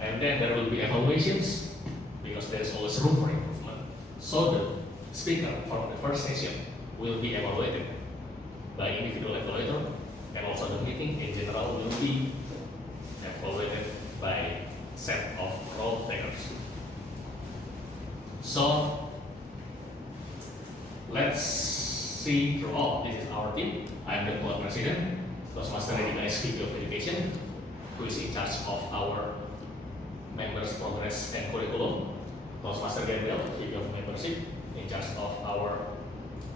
And then there will be evaluations, because there is always room for improvement. So the speaker from the first session will be evaluated by individual evaluator, and also the meeting in general will be evaluated by set of role takers. So let's see through all. This is our team. I am the board president, Toastmaster Redefine VP of Education, who is in charge of our members' progress and curriculum. Toastmaster Gabriel, VP of Membership, in charge of our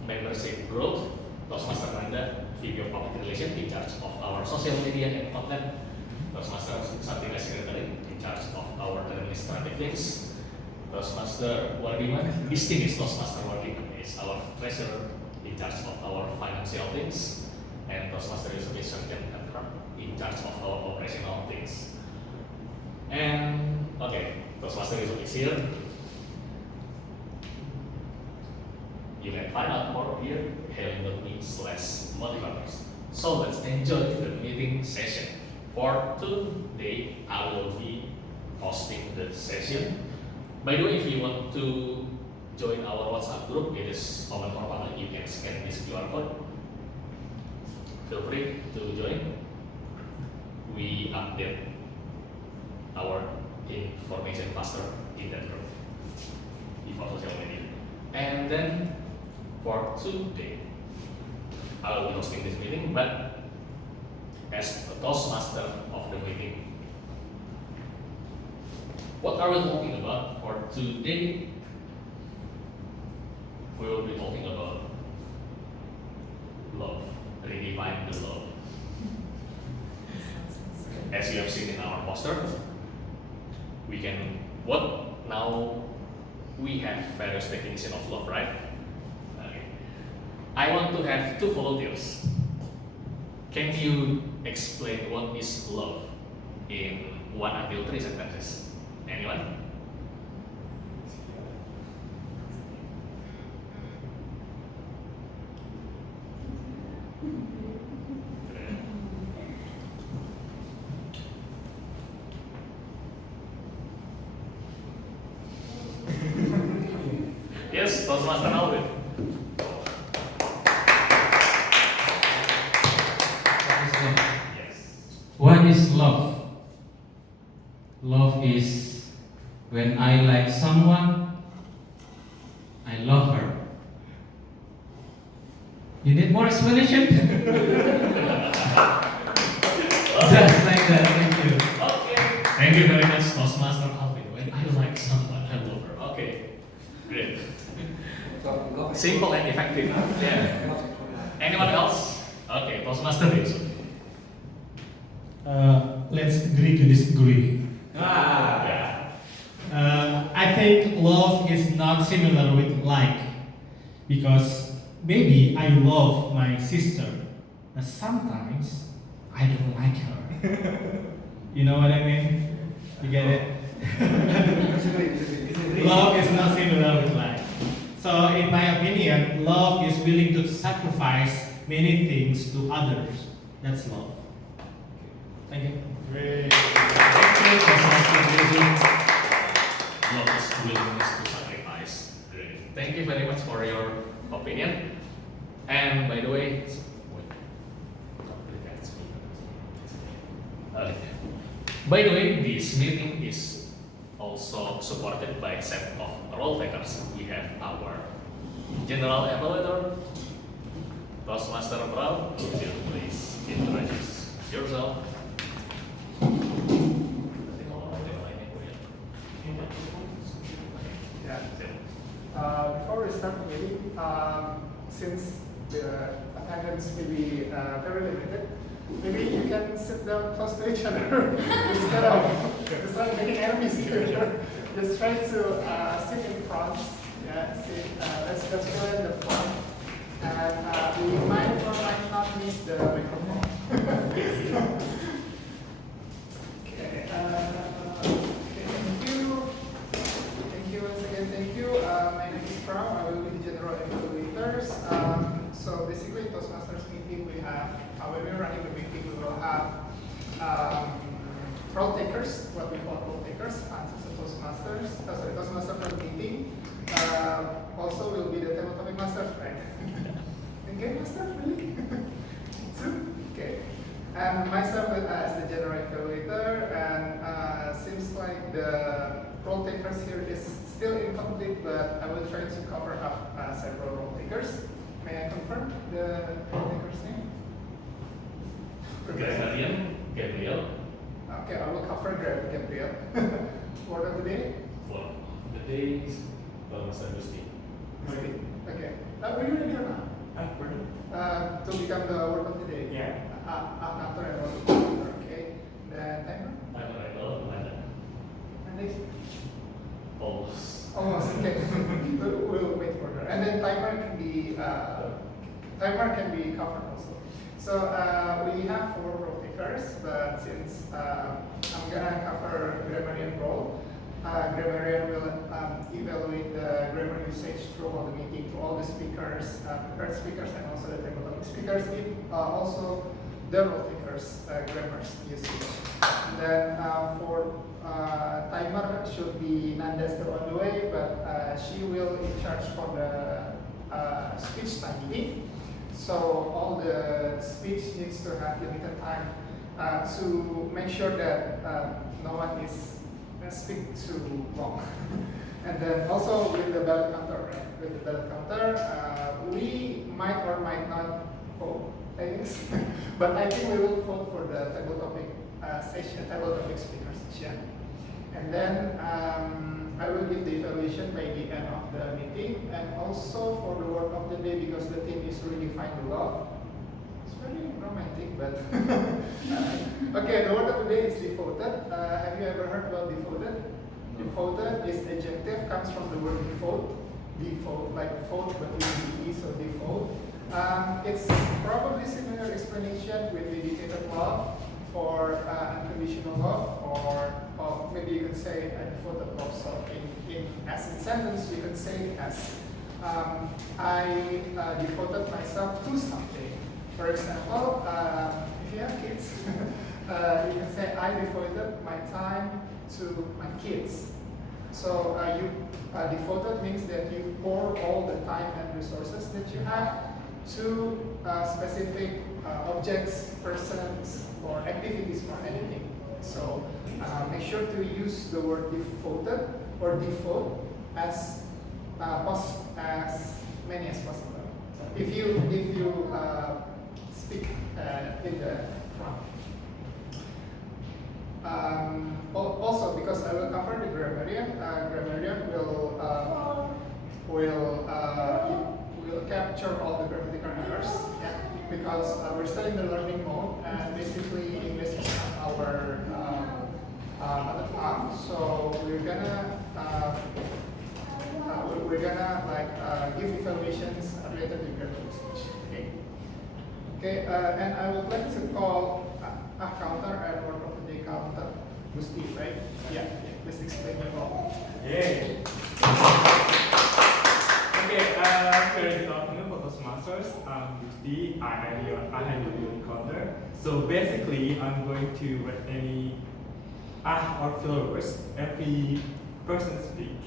membership growth. Toastmaster Nanda, VP of Public Relations, in charge of our social media and content. Toastmaster Santina, Secretary, in charge of our administrative things. Toastmaster Wardiman, distinguished Toastmaster Wardiman, is our treasurer, in charge of our financial things. And Toastmaster Yusuf Sergeant in charge of our operational things. And okay, Toastmaster Yusuf is here. You can find out more here, hailing.me/motivators. So let's enjoy the meeting session. For today, I will be hosting the session. By the way, if you want to join our WhatsApp group, it is open for public. You can scan this QR code. Feel free to join. We update our information faster in that group before social media. And then for today, I will be hosting this meeting, but as the Toastmaster of the meeting. What are we talking about for today? We will be talking about love, redefine the love. As you have seen in our poster, we have various definitions of love, right? Okay. I want to have 2 volunteers. Can you explain what is love in 1 until 3 sentences? Anyone? Yes, Toastmaster Alvin. What is love? Love is when I like someone, I love her. You need more explanation? Just like that, thank you. Okay. Thank you very much, Toastmaster Alvin. When I like someone, I love her. Okay, great. Simple and effective. Yeah. Anyone else? Okay, Toastmaster Yusuf. Let's agree to disagree. Yeah. I think love is not similar with like, because maybe I love my sister, but sometimes I don't like her. You know what I mean? You get it? Love is not similar with like. So in my opinion, love is willing to sacrifice many things to others. That's love. Thank you. Great. Thank you, Toastmaster Yusuf. Love is willingness to sacrifice. Great. Thank you very much for your opinion. And by the way, by the way, this meeting is also supported by a set of role takers. We have our general evaluator, Toastmaster Brown. Would you please introduce yourself? Before we start the meeting, since the attendance may be very limited, maybe you can sit down close to each other instead of making enemies here. Just try to sit in front. Yeah, sit. Let's go in the front, and we might or might not need the microphone. Okay. Thank you once again. Thank you. My name is Pram. I will be the general evaluators. So basically, Toastmasters meeting we have. When we're running the meeting, we will have role takers, what we call role takers, Toastmasters, Toastmaster for the meeting. Also will be the table topic masters, right? And game master, really? True? Okay. And myself as the general evaluator, and seems like the role takers here is still incomplete, but I will try to cover up several role takers. May I confirm the role taker's name? Gabriel. Okay, I will cover Gabriel. Word of the day? For the day is Mr. Gusti. Okay. Are you ready or not? To become the word of the day? Yeah. After I wrote the okay. Then timer? Timer right now, And next? almost. Almost, okay. We'll wait for her. And then timer can be covered also. So we have 4 role takers, but since I'm gonna cover grammarian role, grammarian will evaluate the grammar usage through all the meeting, to all the speakers, prepared speakers, and also the table topic speakers, also the role takers, grammars usage. And then for timer should be Nanda still on the way, but she will in charge for the speech time meeting. So all the speech needs to have limited time to make sure that no one is speak too long. And then also with the ballot counter, right? With the ballot counter, we might or might not vote, I guess. But I think we will vote for the table topic session, table topic speaker session. And then I will give the evaluation by the end of the meeting, and also for the word of the day, because the theme is redefine the love. It's very romantic, but okay. The word of the day is devoted. Have you ever heard about devoted? Devoted is adjective, comes from the word devote. Devote, like vote, but with the so devote. It's probably similar explanation with dedicated love, or unconditional love, or maybe you can say a devoted love. So as in sentence, you can say it as I devoted myself to something. For example, if you have kids, you can say I devoted my time to my kids. So you devoted means that you pour all the time and resources that you have to specific objects, persons, or activities, or anything. So make sure to use the word devoted or devote as many as possible. If you speak in the front. Also, because I will cover the grammarian, grammarian will capture all the grammatical errors. Yeah, because we're still in the learning mode, and basically English is not our mother tongue. So we're gonna give evaluations related to grammar usage. Okay. Okay, and I would like to call a counter and word of the day counter. Gusti, right? Yeah. Let's explain your role. Yay! Okay, good afternoon for Toastmasters. I'm Gusti. I handle your encounter. So basically, I'm going to read any or filler words every person speak,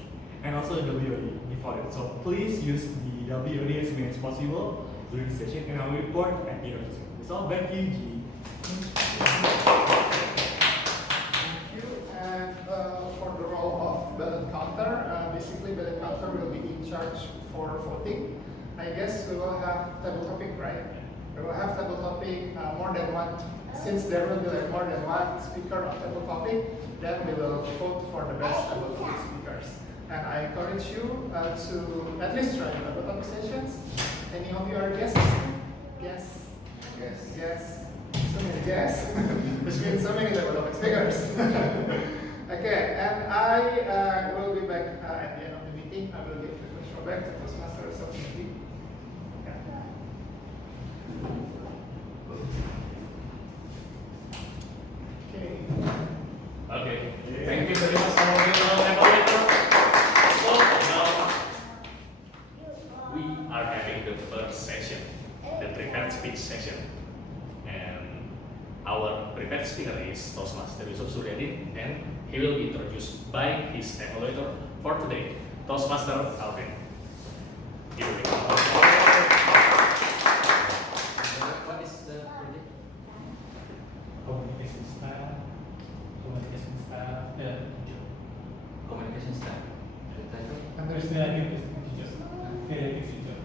and also the WOD default. So please use the WOD as many as possible during the session, and I'll report at the end of the session. So back to you, G. For the role of ballot counter, basically ballot counter will be in charge for voting. I guess we will have table topic, right? We will have table topic more than one. Since there will be more than one speaker on table topic, then we will vote for the best table topic speakers. And I encourage you to at least try the table topic sessions. Any of you are guests? Yes. Yes. Yes. So many guests, which means so many table topic speakers. Okay, and I will be back at the end of the meeting. I will give the control back to Toastmasters of the meeting. Okay. Okay. Thank you very much, our evaluator. So now we are having the first session, the prepared speech session, and our prepared speech speaker is Toastmaster Yusuf Suryadi, and he will be introduced by his evaluator for today, Toastmaster Alvin. What is the project? Communication style. Communication style. Communication style. The title? Understanding is teacher.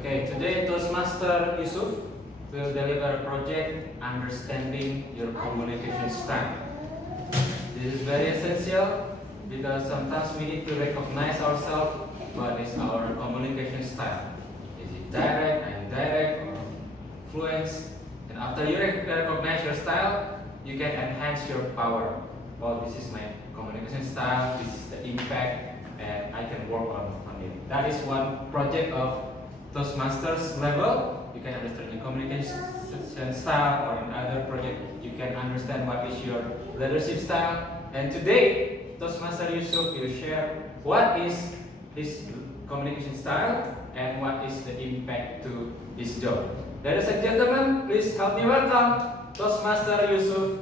Okay, today Toastmaster Yusuf will deliver a project understanding your communication style. This is very essential because sometimes we need to recognize ourselves what is our communication style. Is it direct, indirect, or fluence? And after you recognize your style, you can enhance your power. Oh, this is my communication style, this is the impact, and I can work on it. That is one project of Toastmasters level. You can understand your communication style, or in other project you can understand what is your leadership style. And today, Toastmaster Yusuf will share what is his communication style and what is the impact to his job. Ladies and gentlemen, please help me welcome Toastmaster Yusuf.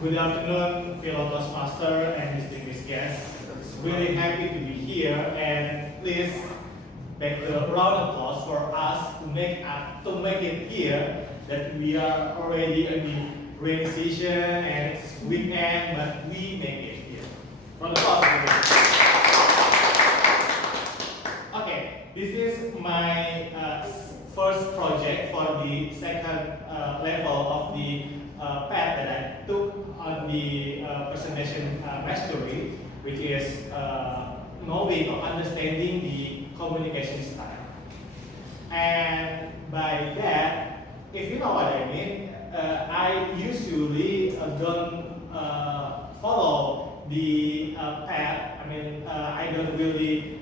Good afternoon, fellow Toastmaster and distinguished guests. Really happy to be here, and please make a round of applause for us to make it here that we are already in the rainy season and it's weekend, but we make it here. Round of applause. Okay, this is my first project for the second level of the path that I took on the presentation mastery, which is knowing or understanding the communication style. And by that, if you know what I mean, I usually don't follow the path. I mean, I don't really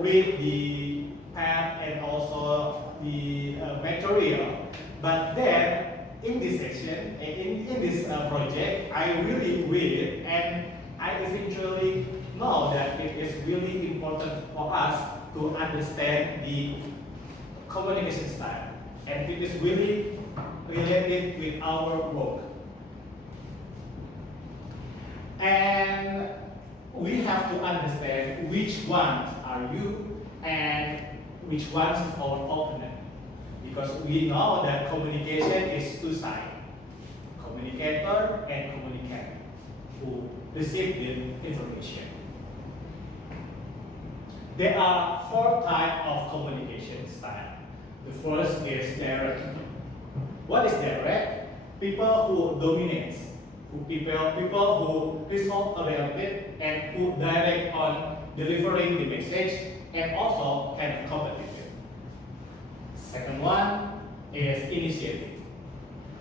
read the path and also the material. But then, in this section, in this project, I really read it, and I eventually know that it is really important for us to understand the communication style, and it is really related with our work. And we have to understand which ones are you and which ones is our opponent. Because we know that communication is two sides, communicator and communicator, who receive the information. There are four types of communication style. The first is direct. What is direct? People who dominate, people who result oriented and who direct on delivering the message and also kind of competitive. Second one is initiative.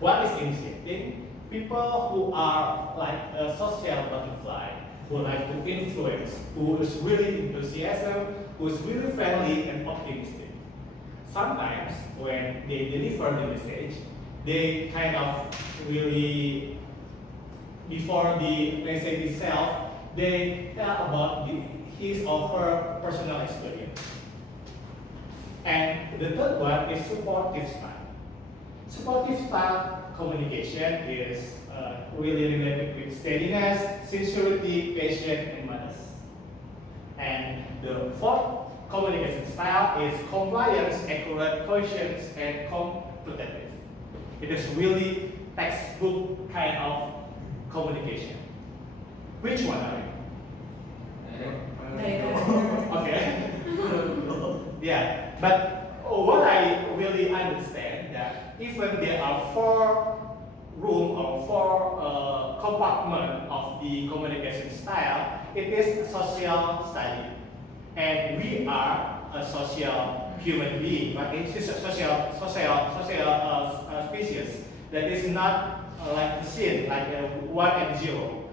What is initiative? People who are like a social butterfly, who like to influence, who is really enthusiastic, who is really friendly and optimistic. Sometimes when they deliver the message, they kind of really, before the message itself, they tell about his or her personal experience. And the third one is supportive style. Supportive style communication is really related with steadiness, sincerity, patience, and manners. And the fourth communication style is compliance, accurate, conscious, and competitive. It is really textbook kind of communication. Which one are you? Okay. Yeah. But what I really understand that even there are four room or four compartment of the communication style, it is a social study, and we are a social human being, but it is a social species that is not like the scene, like 1 and 0.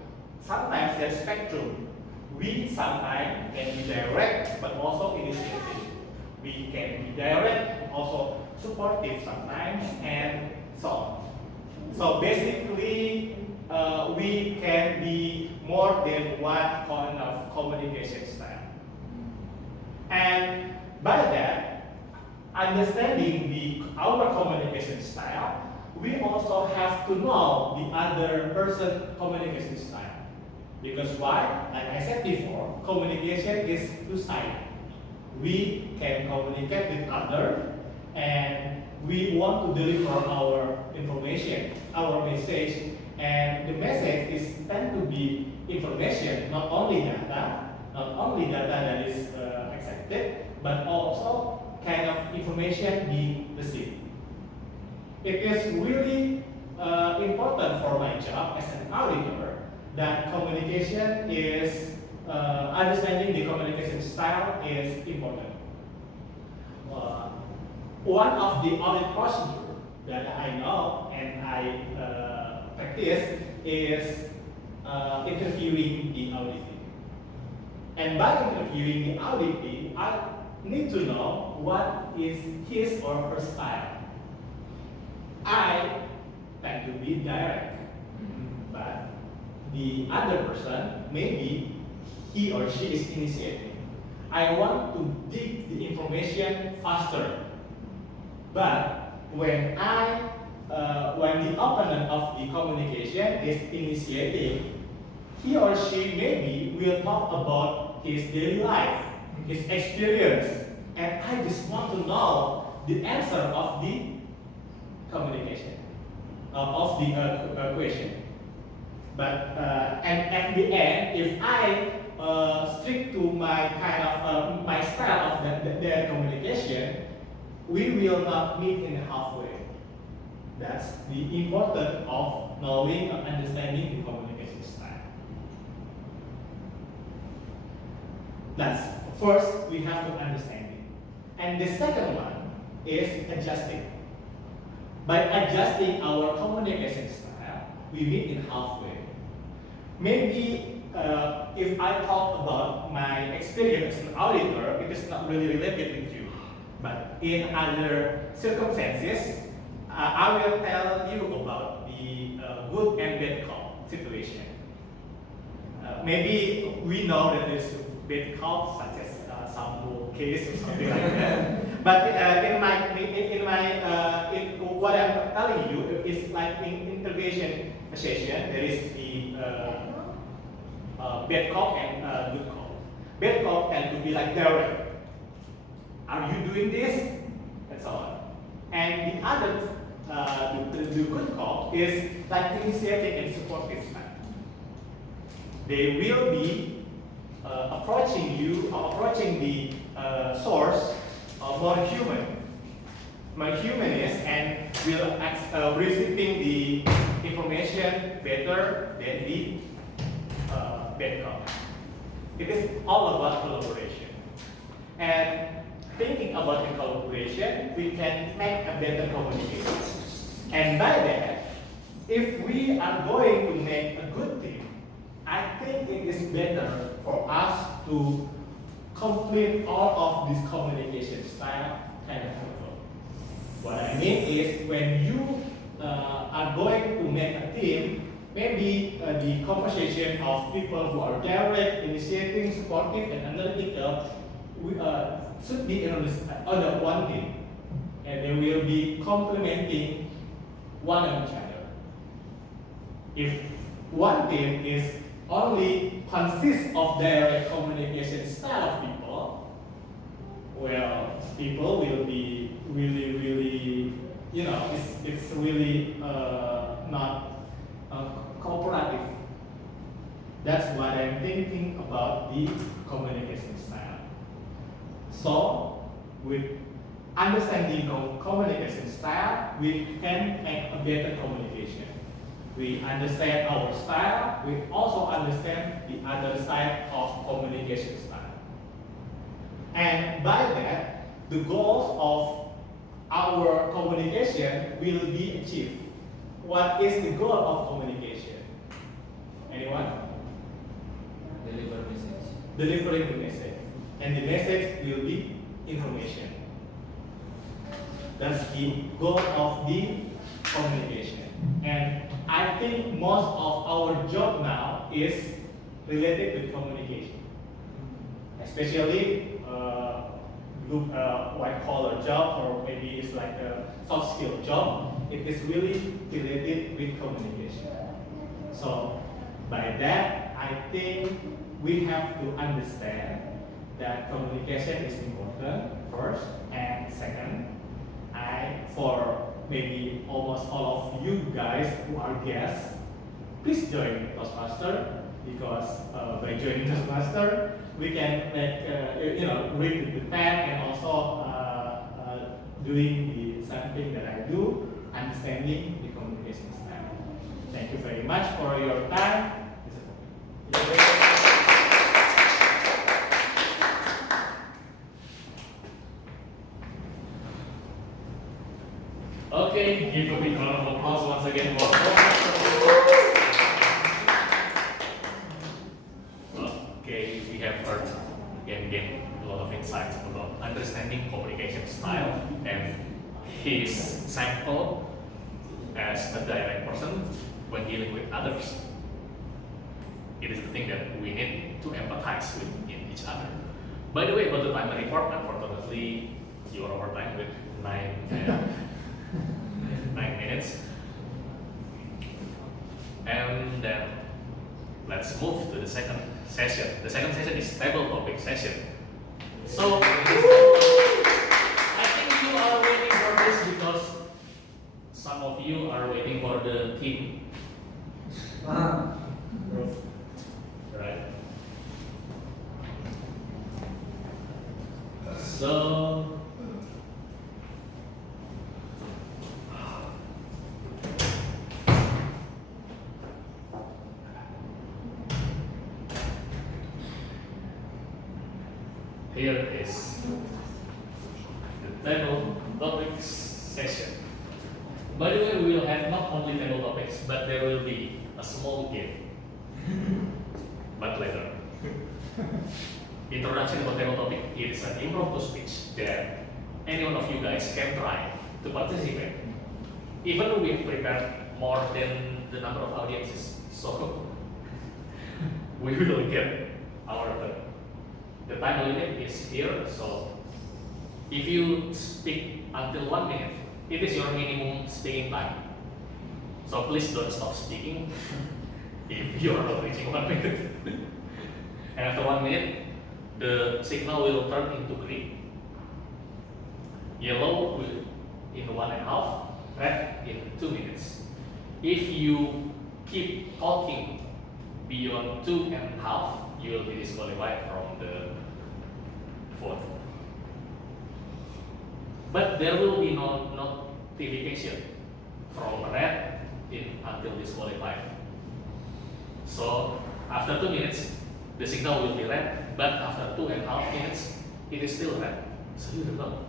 Sometimes there's spectrum. We sometimes can be direct, but also initiative. We can be direct, also supportive sometimes, and so on. So basically, we can be more than one kind of communication style. by that, understanding our communication style, we also have to know the other person's communication style. Because why? Like I said before, communication is two-sided. We can communicate with others, and we want to deliver our information, our message, and the message is tend to be information, not only data that is accepted, but also kind of information being received. It is really important for my job as an auditor that communication is, understanding the communication style is important. One of the audit procedures that I know and I practice is interviewing the auditee. And by interviewing the auditee, I need to know what is his or her style. I tend to be direct, but the other person, maybe he or she is initiating. I want to dig the information faster. But when the opponent of the communication is initiating, he or she maybe will talk about his daily life, his experience, and I just want to know the answer of the communication, of the question. But and at the end, if I stick to my kind of my style of their communication, we will not meet in the halfway. That's the importance of knowing and understanding the communication style. That's first we have to understand it, and the second one is adjusting. By adjusting our communication style, we meet in halfway. Maybe if I talk about my experience as an auditor, it is not really related with you. But in other circumstances, I will tell you about the good and bad cop situation. Maybe we know that there's bad cops such as some case or something like that. But in what I'm telling you is like in interrogation session, there is the bad cop and good cop. Bad cop tend to be like direct. Are you doing this? And so on. And the other, the good cop is like initiating and supportive style. They will be approaching you or approaching the source more humanist, and will receiving the information better than the bad cop. It is all about collaboration. And thinking about the collaboration, we can make a better communication. And by that, if we are going to make a good team, I think it is better for us to complete all of this communication style kind of control. What I mean is when you are going to make a team, maybe the conversation of people who are direct, initiating, supportive, and analytical should be under one team, and they will be complementing one another. If one team is only consists of direct communication style of people, well, people will be really, it's really not cooperative. That's what I'm thinking about the communication style. So, with understanding communication style, we can make a better communication. We understand our style, we also understand the other side of communication style. And by that, the goals of our communication will be achieved. What is the goal of communication? Anyone? Deliver message. Delivering the message. And the message will be information. That's the goal of the communication. And I think most of our job now is related with communication. Especially look a white collar job or maybe it's like a soft skill job. It is really related with communication. So by that, I think we have to understand that communication is important first, and second, for maybe almost all of you guys who are guests, please join Toastmaster, because by joining Toastmaster, we can make, read the pen and also doing the same thing that I do, understanding the communication style. Thank you very much for your time. Okay, give a big round of applause once again for Okay, we have heard again a lot of insights about understanding communication style and his sample as a direct person when dealing with others. It is the thing that we need to empathize with in each other. By the way, about the time report, unfortunately, you are over time with 9 minutes. And then let's move to the second session. The second session is table topic session. So I think you are waiting for this because some of you are waiting for the theme. Right? So here is the table topics session. By the way, we will have not only table topics, but there will be a small game. But later. Introduction about table topic is an impromptu speech that any one of you guys can try to participate. Even we have prepared more than the number of audiences, so we will get our turn. The time limit is here, so if you speak until 1 minute, it is your minimum speaking time. So please don't stop speaking if you are not reaching 1 minute. And after 1 minute, the signal will turn into green. Yellow will in 1.5, red in 2 minutes. If you keep talking beyond 2.5, you will be disqualified from the vote. But there will be no notification from red until disqualified. So after 2 minutes, the signal will be red, but after 2.5 minutes, it is still red. So you don't know.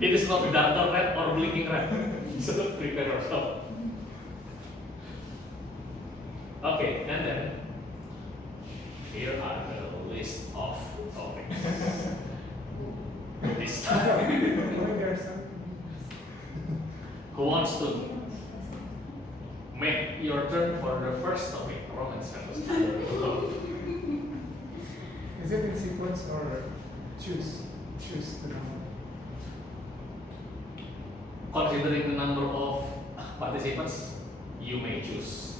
It is not darker red or blinking red. So prepare yourself. Okay, and then here are the list of topics. This time. Who wants to make your turn for the first topic, romance and love? Is it in sequence or choose the number? Considering the number of participants, you may choose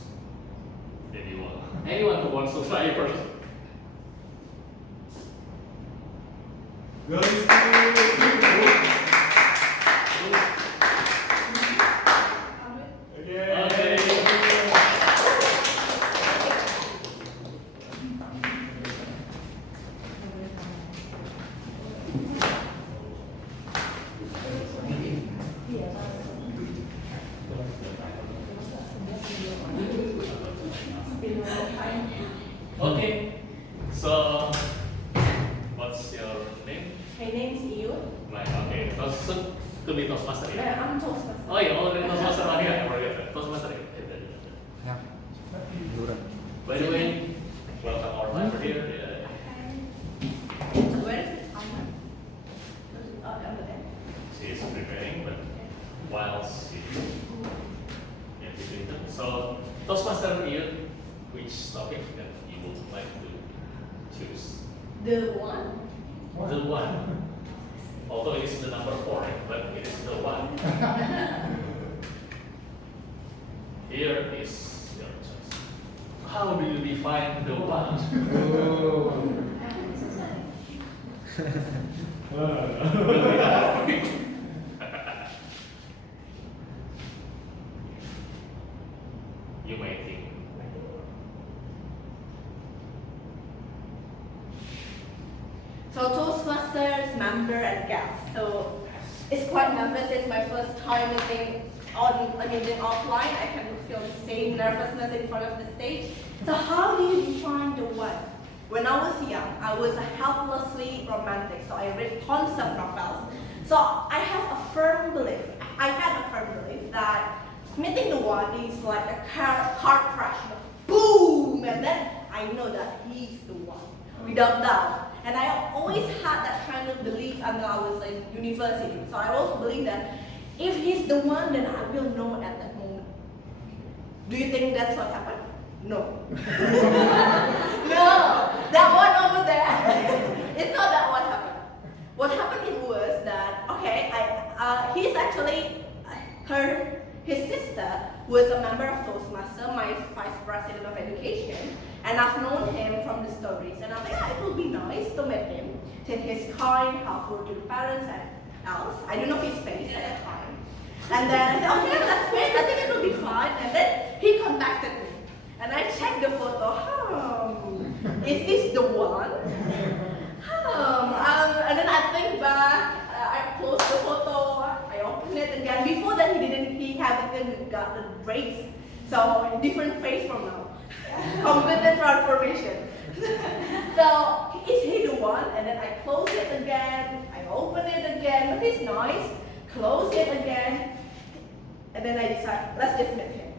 anyone. Anyone who wants to try first. Okay. Okay. So, what's your name? My name is Iyu. Right. Okay. So, to be Toastmaster. Yeah? I'm Toastmaster. Oh yeah, already Toastmaster lagi ya? I forget that. Toastmaster. By the way, welcome our member here. Where is it? Under there. She is preparing, but while she between them. So, Toastmaster here, which topic that you would like to choose? The one? The one. Although it is the number 4, but it is the one. Here is your choice. How do you define the one? You may think. So Toastmasters member and guest. So it's quite nervous. It's my first time meeting offline. I can feel the same nervousness in front of the stage. So how do you define the one? When I was young, I was helplessly romantic. So I read tons of novels. So I have a firm belief. I had a firm belief that meeting the one is like a car crash. Boom! And then I know that he's the one, without doubt. And I always had that kind of belief until I was in university. So I also believe that if he's the one, then I will know at that moment. Do you think that's what happened? No. No, that one over there. It's not that what happened. What happened was that, okay, he's actually, his sister was a member of Toastmasters, my vice president of education, and I've known him from the stories. And I think it would be nice to meet him, since he's kind, helpful to the parents and else. I don't know his face at the time. And then I said, okay, that's great, I think it will be fine. And then he contacted me. And I checked the photo, is this the one? And then I think back, I closed the photo, I opened it again. Before that he haven't got the brace. So different face from now. Complete transformation. So is he the one? And then I close it again, I open it again, but it's nice. Close it again. And then I decide, let's just meet him.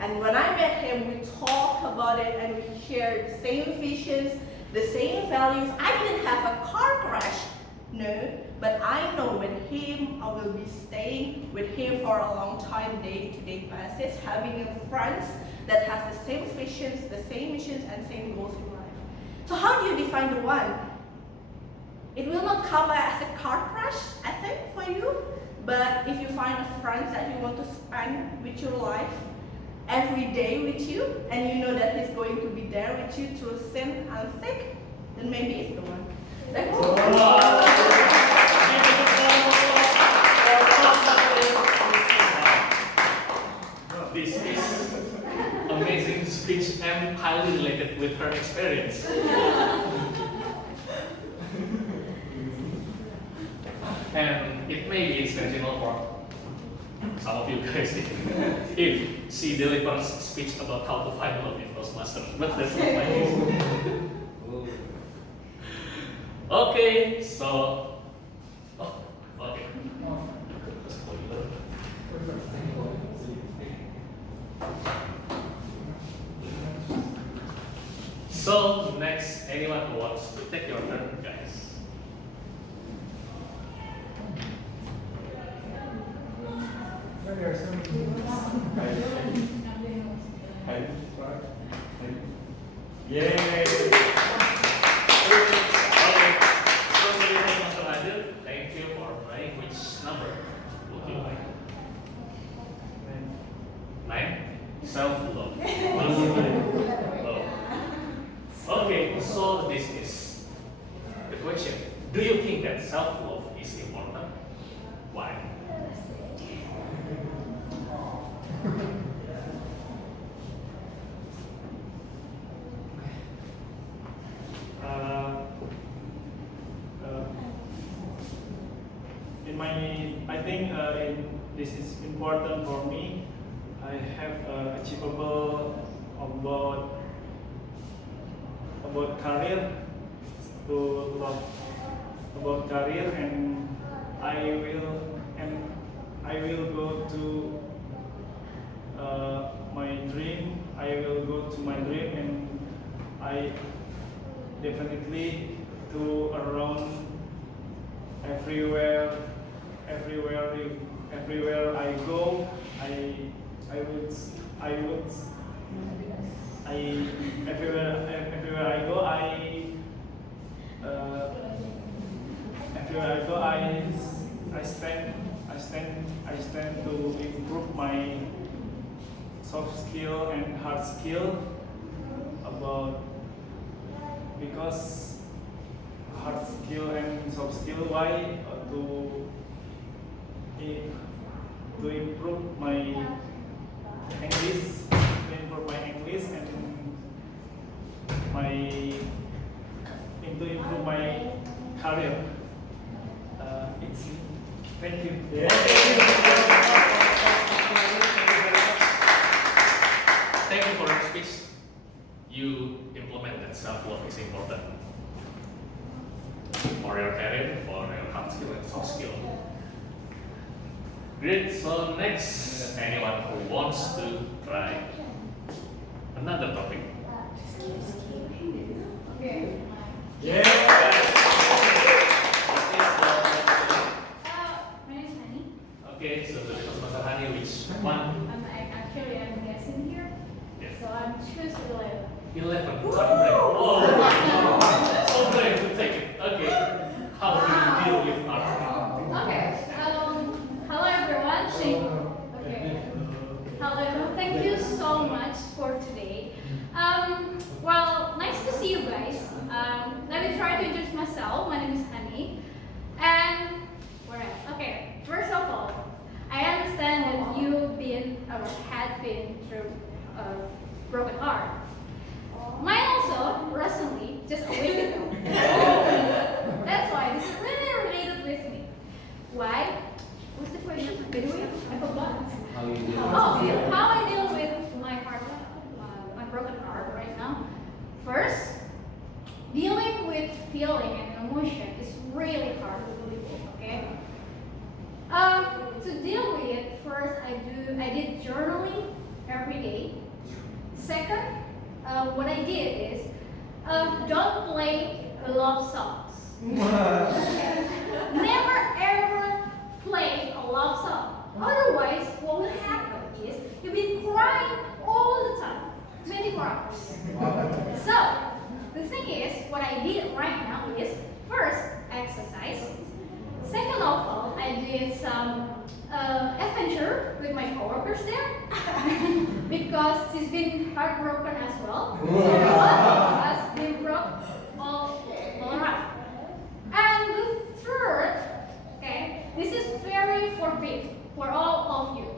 And when I met him, we talked about it and we shared the same visions, the same values. I didn't have a car crash, no, but I know with him, I will be staying with him for a long time, day-to-day basis, having a friends that has the same visions, the same missions, and same goals in life. So how do you define the one? It will not come as a car crash, I think, for you, but if you find a friend that you want to spend with your life, every day with you, and you know that he's going to be there with you through thin and thick, then maybe it's the one. This is amazing speech and highly related with her experience. And it may be inspirational for some of you guys if she delivers speech about how to find love in Toastmasters, but that's not my case. Okay, so okay. So next, anyone who wants to take your turn, guys. There are so many. Yay! Thank you for playing. Which number would you like? 9. Self-love. Okay, so this is the question. Do you think that self-love is important? Why? I think this is important for me. I have achievable about career to love about career, and I will go to my dream. I will go to my dream, and I definitely to around everywhere I go, everywhere I go, Here I go. I stand to improve my soft skill and hard skill about because hard skill and soft skill why to improve my English and to improve my career. It's thank you. Thank you for your speech. You implement that self-love is important for your career, for your hard skill and soft skill. Great. So next, anyone who wants to try another topic? Okay. My name is Hani. Okay, so the Toastmaster Hani, which one? I'm guessing here. Yes. So I'm choose 11. 11. Whoa! So brave to take it. Okay. How do you deal with art? Okay. Hello everyone. Okay. Hello everyone. Thank you so much for today. Well, nice to see you guys. Let me try to introduce myself. My name is Hani. And where else? Okay. First of all, I understand that you've been or had been through a broken heart. Mine also recently, just a week ago. That's why this is really related with me. Why? What's the question? By the way, I forgot. How you deal? Oh, how I deal with my heart, my broken heart right now. First, dealing with feeling and emotion is really hard to believe. Okay. To deal with it, first I did journaling every day. Second, what I did is don't play love songs. Never ever play a love song. Otherwise, what will happen is you'll be crying all the time, 24 hours. So the thing is, what I did right now is first exercise. Second of all, I did some adventure with my coworkers there because she's been heartbroken as well. So both of us been broke all around. And the third, okay, this is very forbidden for all of you.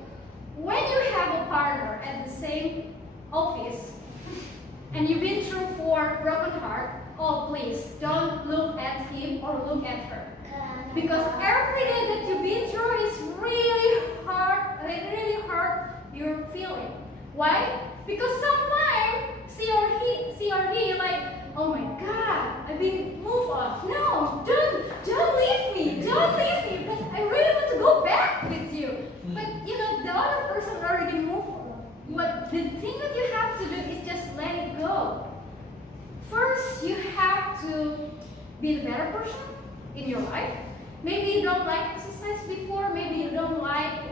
When you have a partner at the same office and you've been through 4 broken heart, oh please don't look at him or look at her. Because every day that you've been through is really hard, it really hurt your feeling. Why? Because sometimes she or he like, oh my God, I've been moved on. No, don't leave me, don't leave me. But I really want to go back with you. But you know, the other person already moved on. But the thing that you have to do is just let it go. First, you have to be the better person in your life. Maybe you don't like exercise before, maybe you don't like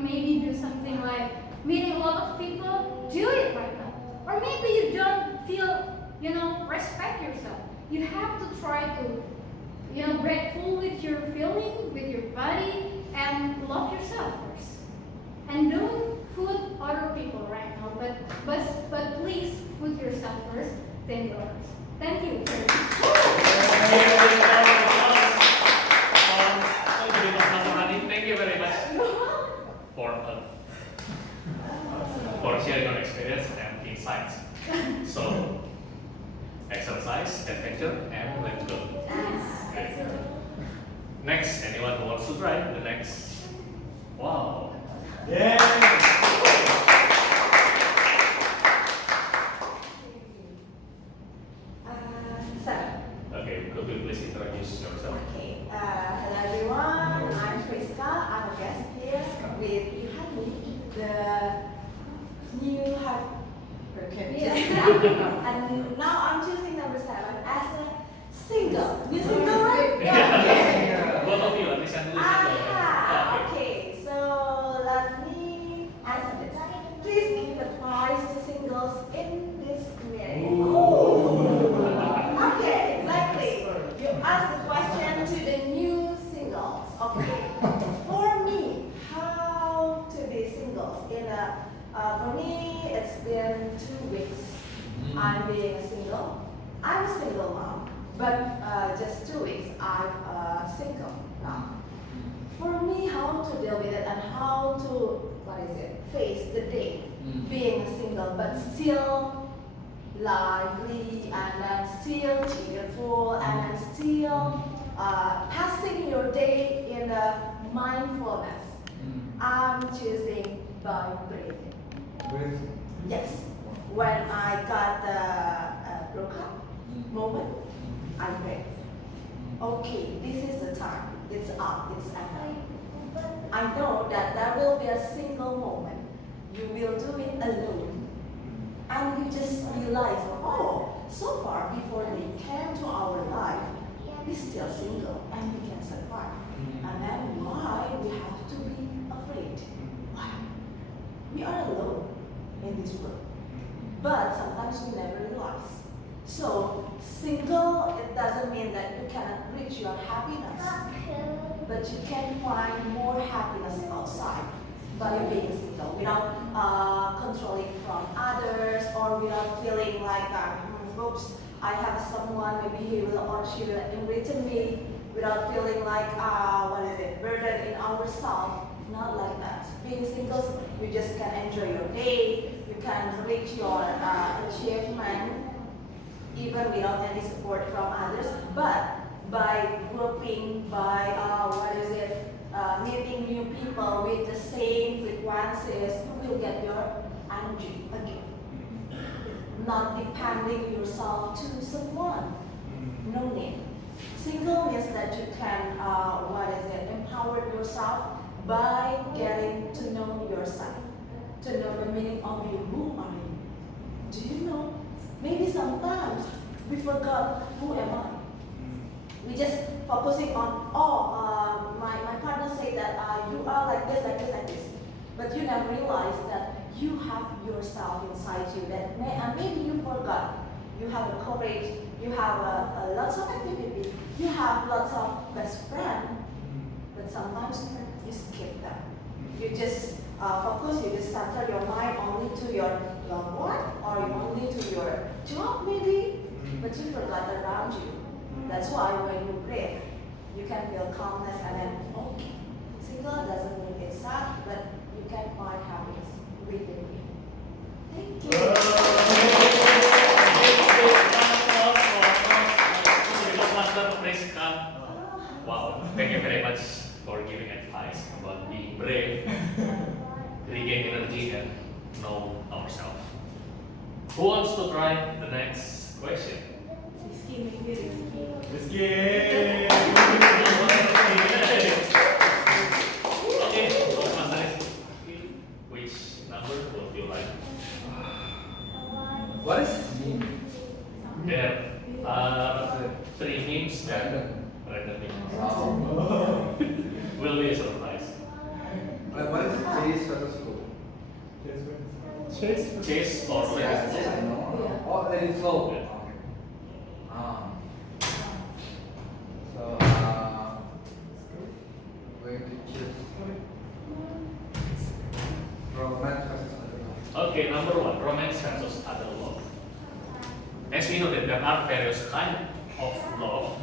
maybe do something like meeting a lot of people, do it right now. Or maybe you don't feel, respect yourself. You have to try to, grateful with your feeling, with your body, and love yourself first. And don't put other people right now, but please put yourself first, then yours. Thank you very Thank you very much for sharing your experience and insights. So, exercise, adventure, and let's go. Great. Next, anyone who wants to try the next? Wow. Okay, could you please introduce yourself? Okay, hello everyone, I'm Priska, I'm a guest here with Hani, the new heartbroken. And now I'm choosing number 7 as a single. New single, right? Yeah. Both of you, Lisa and Lucy. Okay, so let me being a single. I'm a single mom, but just 2 weeks I'm single now. For me, how to deal with it and how to, face the day being single, but still lively and then still cheerful and then still passing your day in a mindfulness. I'm choosing by breathing. Yes. When I got the broke up moment, I breathe. Okay, this is the time. It's up. It's enough. I know that there will be a single moment. You will do it alone. And you just realize, oh, so far before they came to our life, we're still single and we can survive. And then why we have to be afraid? Why? We are alone in this world. But sometimes we never realize. So single, it doesn't mean that you cannot reach your happiness. But you can find more happiness outside by being single without controlling from others or without feeling like, oops, I have someone, maybe he will or she will enrich me, without feeling like, burden in ourselves. Not like that. Being single, you just can enjoy your day, you can reach your achievement even without any support from others, but by grouping, by meeting new people with the same frequencies, you will get your energy again. Not depending yourself to someone. No need. Single means that you can empower yourself by getting to know yourself, to know the meaning of you. Who are you? Do you know? Maybe sometimes we forgot who am I. We just focusing on, my partner said that you are like this, like this, like this. But you never realize that you have yourself inside you that maybe you forgot. You have a courage, you have lots of activity, you have lots of best friends, but sometimes you skip them. You just focus, you just center your mind only to your loved one or only to your job maybe, but you forgot around you. That's why when you breathe, you can feel calmness and then, okay, single doesn't mean it's sad, but you can find happiness within you. Thank you. Wow, thank you very much for giving advice about being brave, regain energy, and know ourselves. Who wants to try the next question? Rizky. Okay, which number would you like? What is There are 3 names that randomly will be a surprise. what is Chase versus Flow? Chase or let Chase, I know. Oh, let it flow. Yeah. So, going to choose romance versus other love. Okay, number 1, romance versus other love. As we know that there are various kinds of love,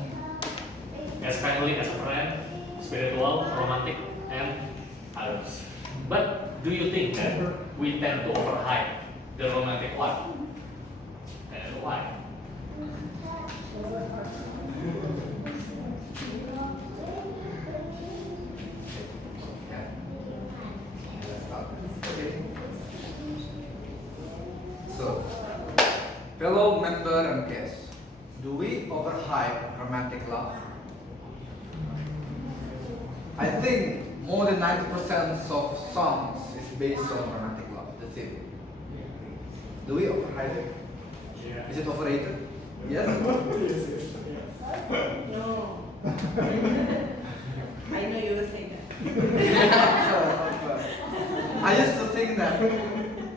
as family, as a friend, spiritual, romantic, and others. But do you think that we tend to overhype the romantic one? And why? So, fellow member and guest, do we overhype romantic love? I think more than 90% of songs is based on romantic love. That's it. Do we overhype it? Yeah. Is it overrated? Yes? No. I know you will say that. I used to think that.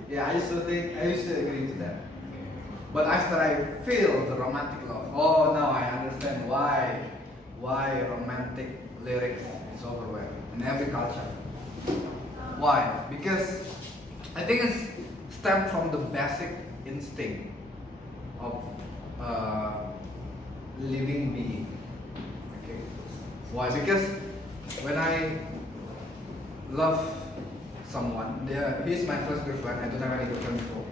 Yeah, I used to agree to that. But after I feel the romantic love, oh now I understand why romantic lyrics is overwhelmed in every culture. Why? Because I think it's stemmed from the basic instinct of living being. Okay. Why? Because when I love someone, he's my first girlfriend. I don't have any girlfriend before.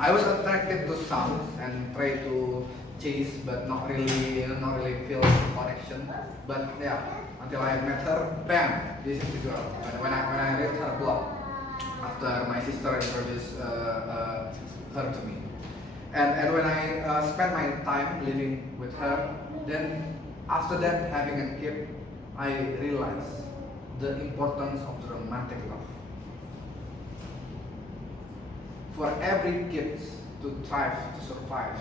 I was attracted to sounds and try to chase, but not really feel connection. But yeah, until I met her, bam, this is the girl. When I read her blog after my sister introduced her to me, and when I spent my time living with her, then after that having a kid, I realized the importance of the romantic love. For every kid to thrive, to survive,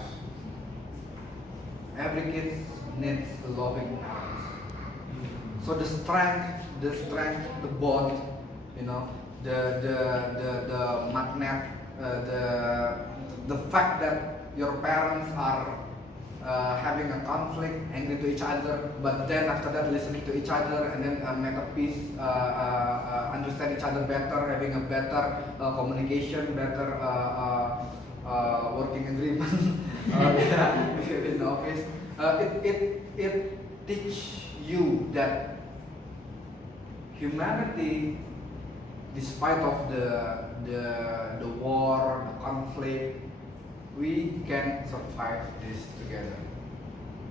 every kid needs a loving parent. So the strength, the bond, you know, the magnet, the fact that your parents are having a conflict, angry to each other, but then after that listening to each other and then make a peace, understand each other better, having a better communication, better working agreement in the office. It teach you that humanity, despite of the war, the conflict, we can survive this together.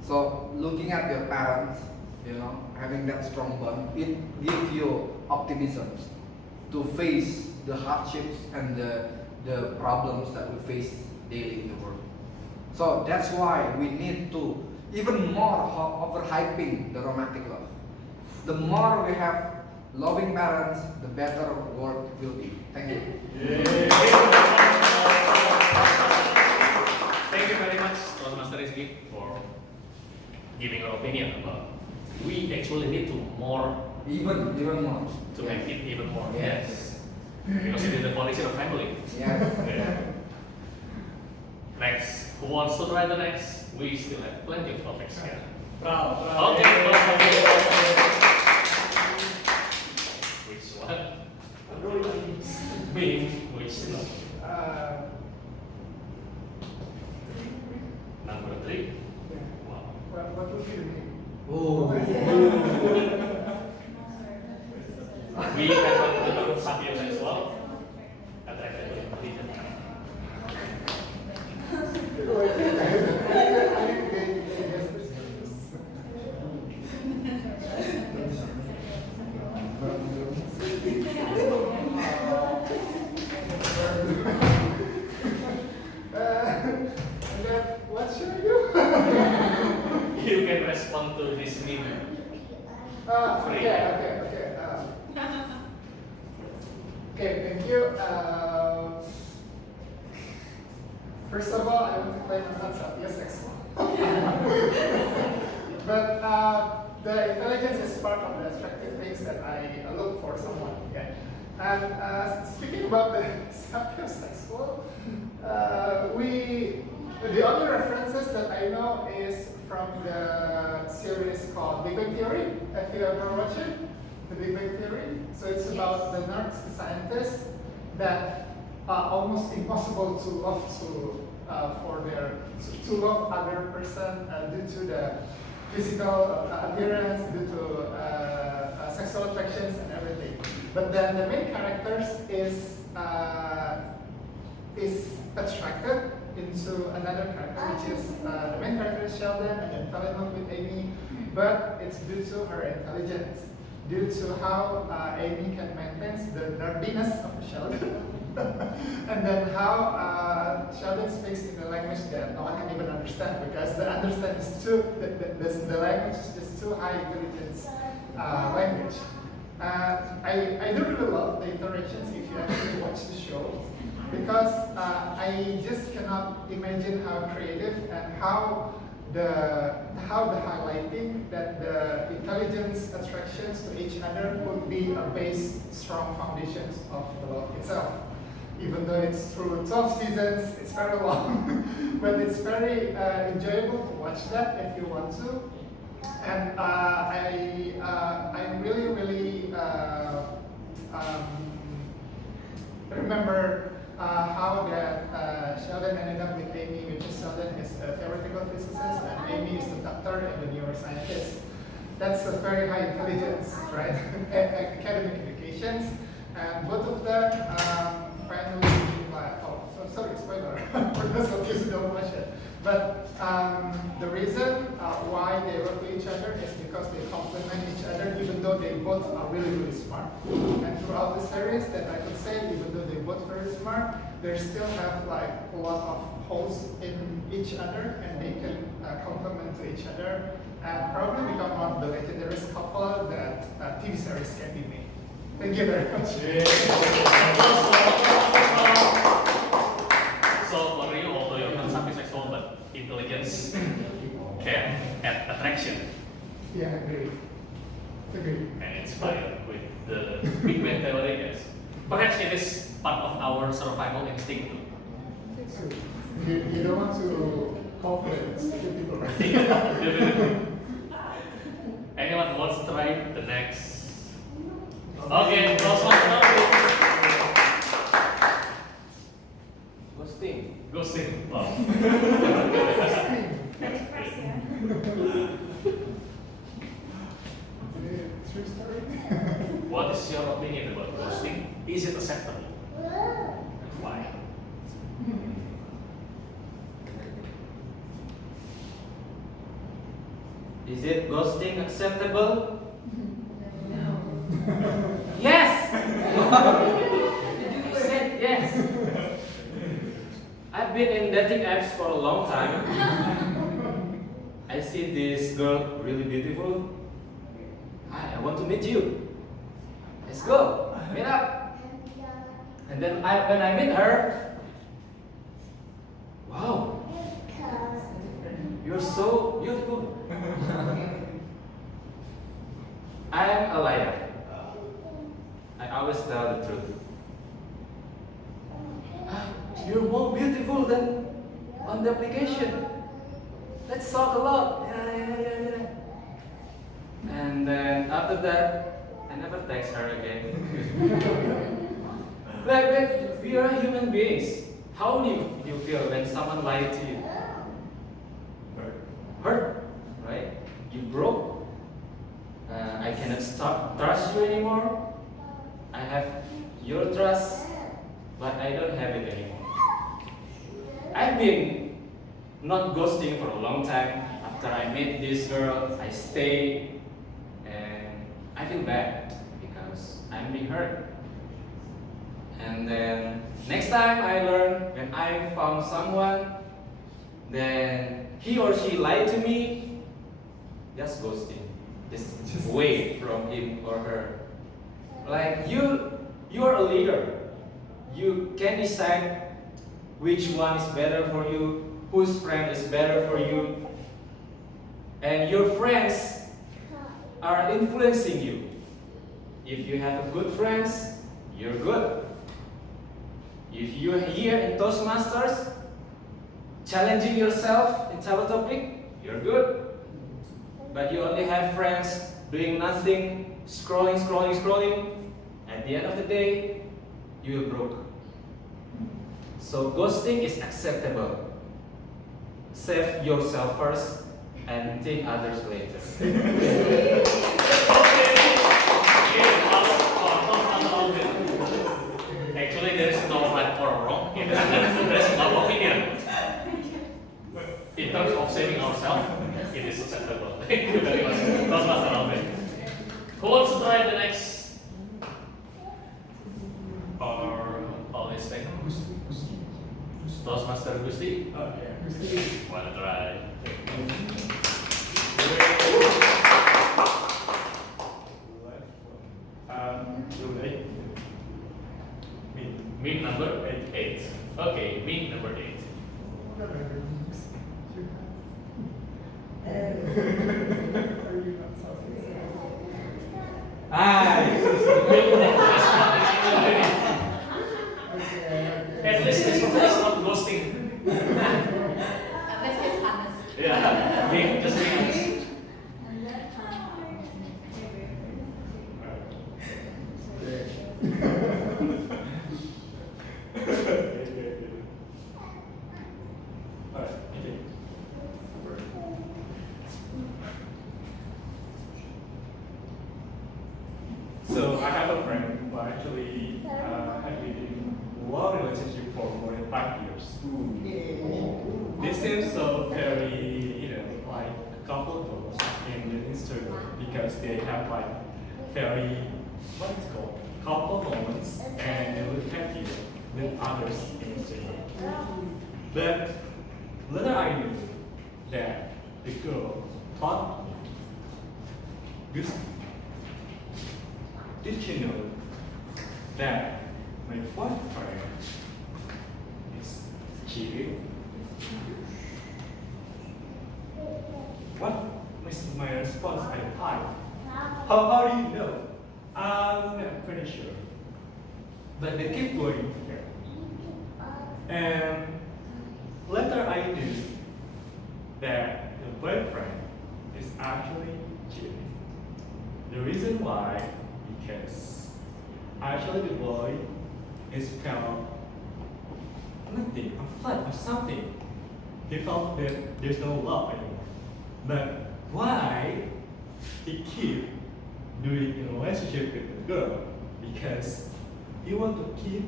So looking at your parents, you know, having that strong bond, it gives you optimism to face the hardships and the problems that we face daily in the world. So that's why we need to even more overhyping the romantic love. The more we have loving parents, the better world will be. Thank you. Thank you very much, Toastmaster Rizky, for giving your opinion about. We actually need to more Even more. to make it even more. Yes. Because it is the foundation of family. Yes. Yeah. Next, who wants to try the next? We still have plenty of topics here. Proud. Okay. Which one? Me. Which one? Number 3. Wow. What would be the name? Oh. We have another Sapiens as well. Attracted intelligent. What should I do? You can respond to this meme. Okay. Okay, thank you. First of all, I want to claim I'm not Satya's ex-wife. But the intelligence is part of the attractive things that I look for someone. Okay. And speaking about the Satya's ex-wife, the only references that I know is from the series called Big Bang Theory. Have you ever watched it? The Big Bang Theory. So it's about the nerds, the scientists that are almost impossible to love to love other person due to the physical appearance, due to sexual attractions and everything. But then the main characters is attracted into another character, which is the main character is Sheldon, and then fell in love with Amy. But it's due to her intelligence, due to how Amy can maintain the nerdiness of Sheldon, and then how Sheldon speaks in a language that no one can even understand because the language is just too high intelligence language. I do really love the interactions if you actually watch the show, because I just cannot imagine how creative and how the highlighting that the intelligence attractions to each other would be a base, strong foundations of the love itself. Even though it's through 12 seasons, it's very long, but it's very enjoyable to watch that if you want to. And I really remember how that Sheldon ended up with Amy doctor and a neuroscientist. That's a very high intelligence, right? Academic educations, and both of them finally, sorry, spoiler for those of you who don't watch it. But the reason why they wrote to each other is because they complement each other, even though they both are really, really smart. And throughout the series, that I could say, even though they're both very smart, they still have like a lot of holes in each other, and they can complement to each other, and probably become one of the legendary couple that TV series can be made. Thank you very much. So for you, although you're not something sexual, but intelligence can add attraction Yeah, agree. Agree. and inspire with the Big Bang theory. Yes. Perhaps it is part of our survival instinct too. So, you don't want to cooperate with people, right? Definitely. Anyone who wants to try the next? Okay, close one. Ghosting. Wow. True story. What is your opinion about ghosting? Is it acceptable? And why? Is it ghosting acceptable? Yes! You said yes. I've been in dating apps for a long time. I see this girl really beautiful. Hi, I want to meet you. Let's go. Meet up. And then when I meet her, wow, you're so beautiful. I am a liar. I always tell the truth. You're more beautiful than on the application. Let's talk a lot. Yeah. And then after that, I never text her again. Like we are human beings. How do you feel when someone lied to you? Hurt, right? You broke. I cannot trust you anymore. I have your trust, but I don't have it anymore. I've been not ghosting for a long time. After I met this girl, I stay, and I feel bad because I'm being hurt. And then next time I learn when I found someone, then he or she lied to me, just ghosting. Just wait from him or her. Like you are a leader. You can decide which one is better for you, whose friend is better for you. And your friends are influencing you. If you have good friends, you're good. If you're here in Toastmasters, challenging yourself in table topic, you're good. But you only have friends doing nothing, scrolling. At the end of the day, you will broke. So ghosting is acceptable. Save yourself first and think others later. Actually, there is no right or wrong. There is no opinion. In terms of saving ourselves, it is acceptable. Thank you very much. Toastmaster Alvin. Who wants to try the next? Or always say Toastmaster Gusti? Oh, yeah. Wanna try? Eight. Mean number 8. Okay, mean number 8. At least this one is not ghosting. Let's be honest. Yeah, just be honest. Alright. have a friend who actually had been in a long relationship for more than 5 years. This seems so very, like a couple goals in the Instagram because they have like very, what is it called, couple moments and they look happy with others in Instagram. But later I knew that the girl taught me, this, did you know that my boyfriend is cheating? What was my response at the time? How do you know? I'm not pretty sure. But they keep going here. And later I knew that the boyfriend is actually cheating. The reason why, because actually the boy is felt nothing, a flat or something. He felt that there's no love anymore. But why he keep doing a relationship with the girl? Because he want to keep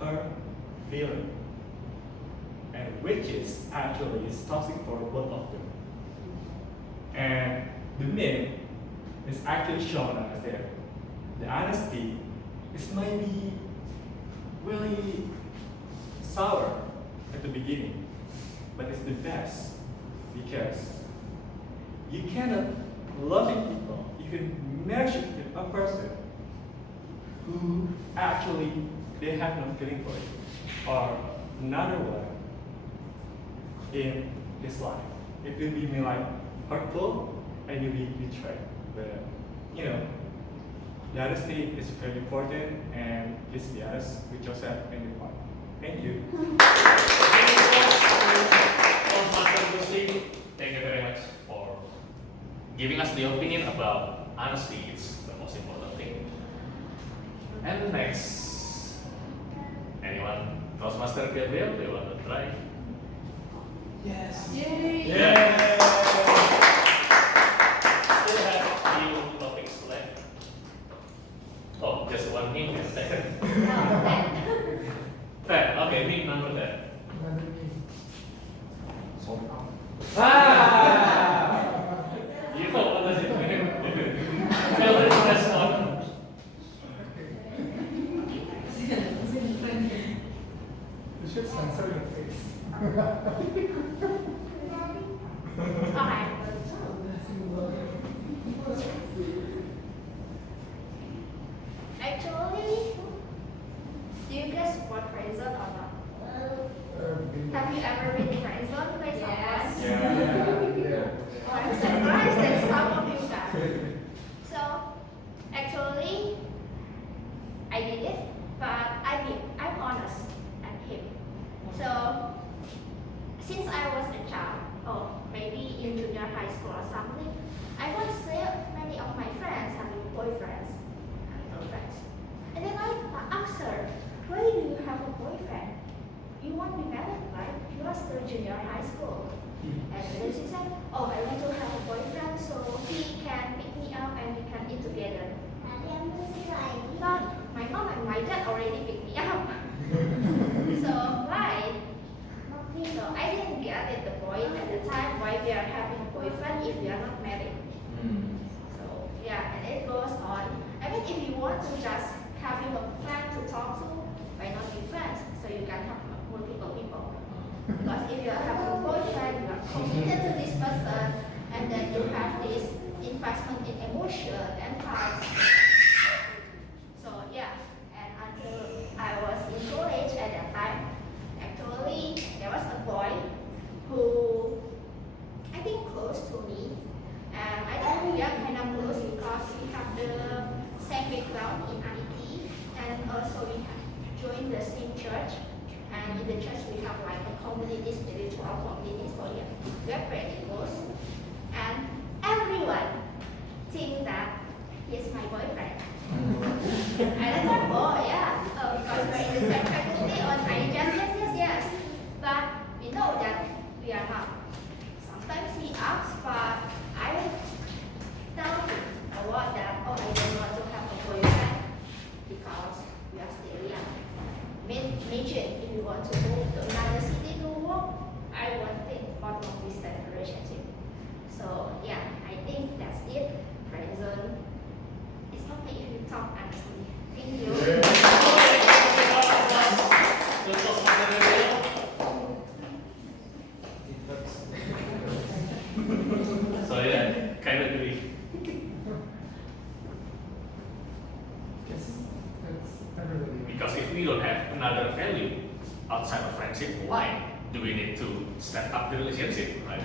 her feeling, and which is actually is toxic for both of them. And the men is actually shown us that the honesty is maybe really sour at the beginning, but it's the best because you cannot loving people. You can marry with a person who actually they have no feeling for you, or another one in his life. It will be like hurtful and you'll be betrayed. But the honesty is very important, and please be honest with yourself and your partner. Thank you. Toastmaster Gusti, thank you very much for giving us the opinion about honesty. It's the most important thing. And next, anyone? Toastmaster Gabriel, do you want to try? Yes. Yay! Yeah. Still have a few topics left. Oh, just one hint and second. Ten. Okay, hint number 10. You know what does it mean? Feel free to respond. You should censor your face. Okay. Actually, do you guys support friend zone or not? Have you ever been friend zone by someone? Yeah. Oh, I'm surprised that some of you guys. So, actually, I did it, but I'm honest at him. So, since I was a child, or maybe in junior high school or something, I would see many of my friends having boyfriends and girlfriends. And then I asked her, why do you have a boyfriend? You won't be married, right? You are still junior high school. And then she said, oh, I want to have a boyfriend so he can pick me up and we can eat together. But my mom and my dad already picked me up. So why? So I didn't get it, the point at the time why we are having a boyfriend if we are not married. So yeah, and it goes on. I mean, if you want to just having a friend to talk to, why not be friends? So you can have multiple people. Because if you are having a boyfriend, you are committed to this person, and then you have this investment in emotion and time. So yeah, and until I was in college at that time, actually there was a boy who I think close to me, and I think we are kind of close because we have the same background in IT, and also we have joined the same church. And in the church we have like a community, spiritual community, so yeah, we are pretty close. And everyone think that he's my boyfriend. And I thought, oh yeah, because we're in the same faculty, or I just yes. But we know that we are not. Sometimes he asks, but I tell him a lot that, oh, I don't want to have a boyfriend. talk honestly. Thank you. So yeah, kind of agree. Yes, I really agree. Because if we don't have another value outside of friendship, why do we need to step up the relationship, right?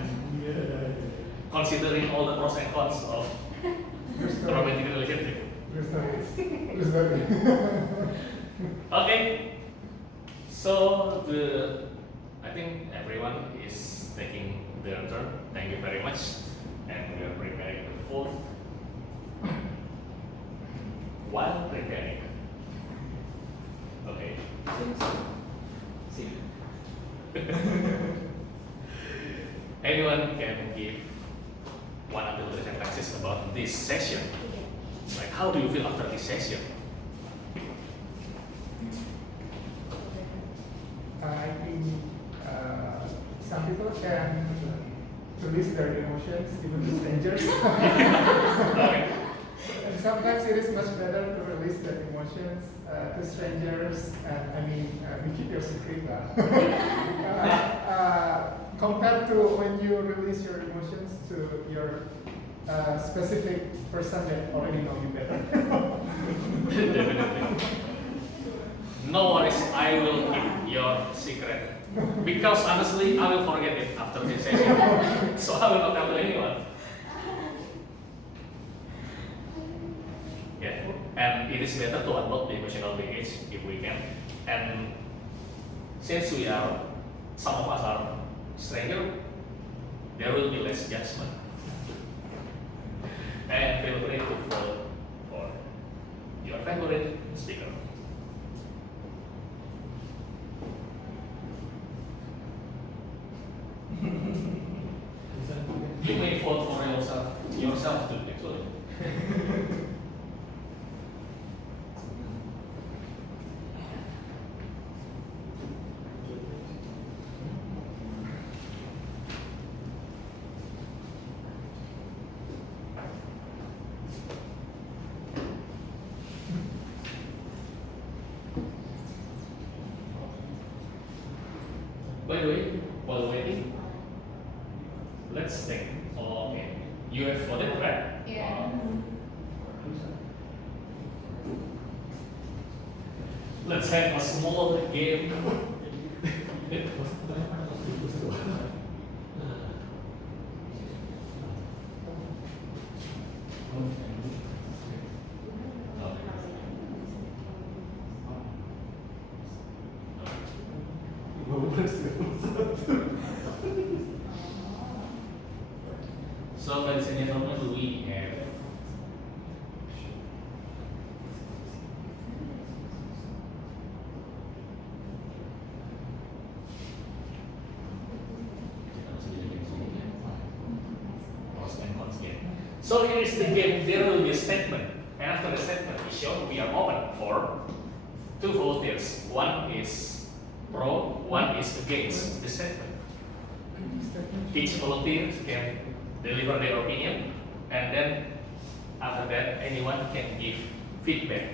Considering all the pros and cons of a romantic relationship. True story. Okay. So I think everyone is taking their turn. Thank you very much. And we are preparing the fourth. While preparing. Okay. Anyone can give one of the reflections about this session. Like, how do you feel after this session? I think some people can release their emotions even to strangers. Okay. And sometimes it is much better to release their emotions to strangers. We keep your secret. Compared to when you release your emotions to your specific person that already know you better. Definitely. No worries, I will keep your secret. Because honestly, I will forget it after this session. So I will not tell anyone. Yeah, and it is better to unlock the emotional baggage if we can. And since some of us are stranger, there will be less judgment. And feel free to vote for your favorite speaker. You may vote for yourself too, actually. By the way, while waiting, let's think. Okay, you have voted, right? Yeah. Let's have a small game. So, ladies and gentlemen, we have so here is the game. There will be a statement, and after the statement is shown, we are open for two volunteers. One is pro, one is against the statement. Each volunteer can deliver their opinion, and then after that, anyone can give feedback.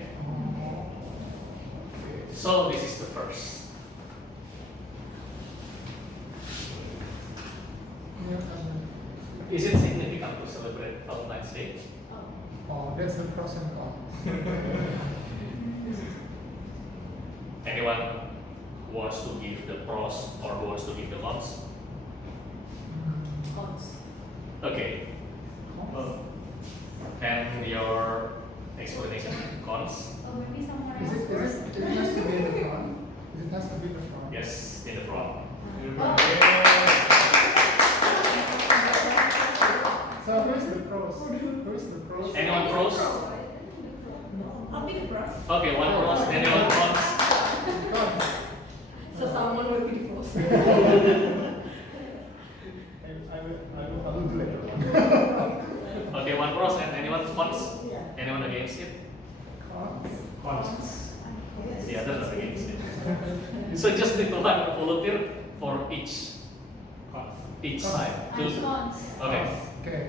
So this is the first. Is it significant to celebrate Valentine's Day? Oh, that's the pros and cons. Anyone wants to give the pros or wants to give the cons? Okay. And your explanation, cons? Oh, maybe someone Is else it first. has to be in the front? It has to be in the front. Yes, in the front. So who is the pros? Who is the pros? Anyone pros? I'll be the pros. Okay, one pros, anyone cons? Cons. So someone will be the pros. I will do later on. Okay, one pros and anyone cons? Anyone against it? Cons. Cons. The others are against it. So just need to one volunteer for each side. And cons. Okay. Okay.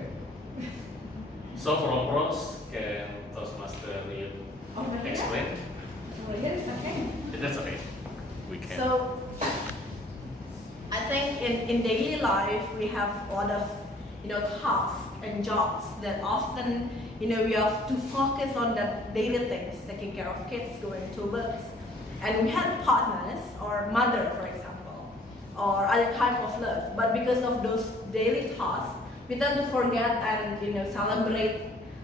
So from pros, can Toastmaster lead explain? Well, yes, okay. That's okay. We can. So, I think in daily life we have a lot of tasks and jobs that often we have to focus on the daily things, taking care of kids, going to work, and we have partners or mother, for example, or other type of love. But because of those daily tasks, we tend to forget and celebrate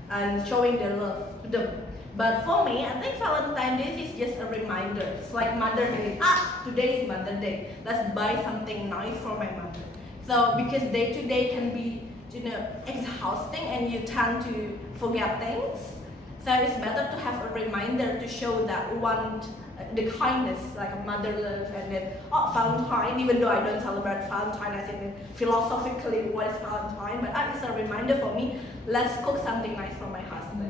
and showing their love to them. But for me, I think Valentine's Day is just a reminder. It's like Mother Day. Today is Mother Day. Let's buy something nice for my mother. So because day to day can be exhausting and you tend to forget things. So it's better to have a reminder to show that one, the kindness, like a mother love, and then Valentine. Even though I don't celebrate Valentine, I think philosophically what is Valentine, but it's a reminder for me. Let's cook something nice for my husband.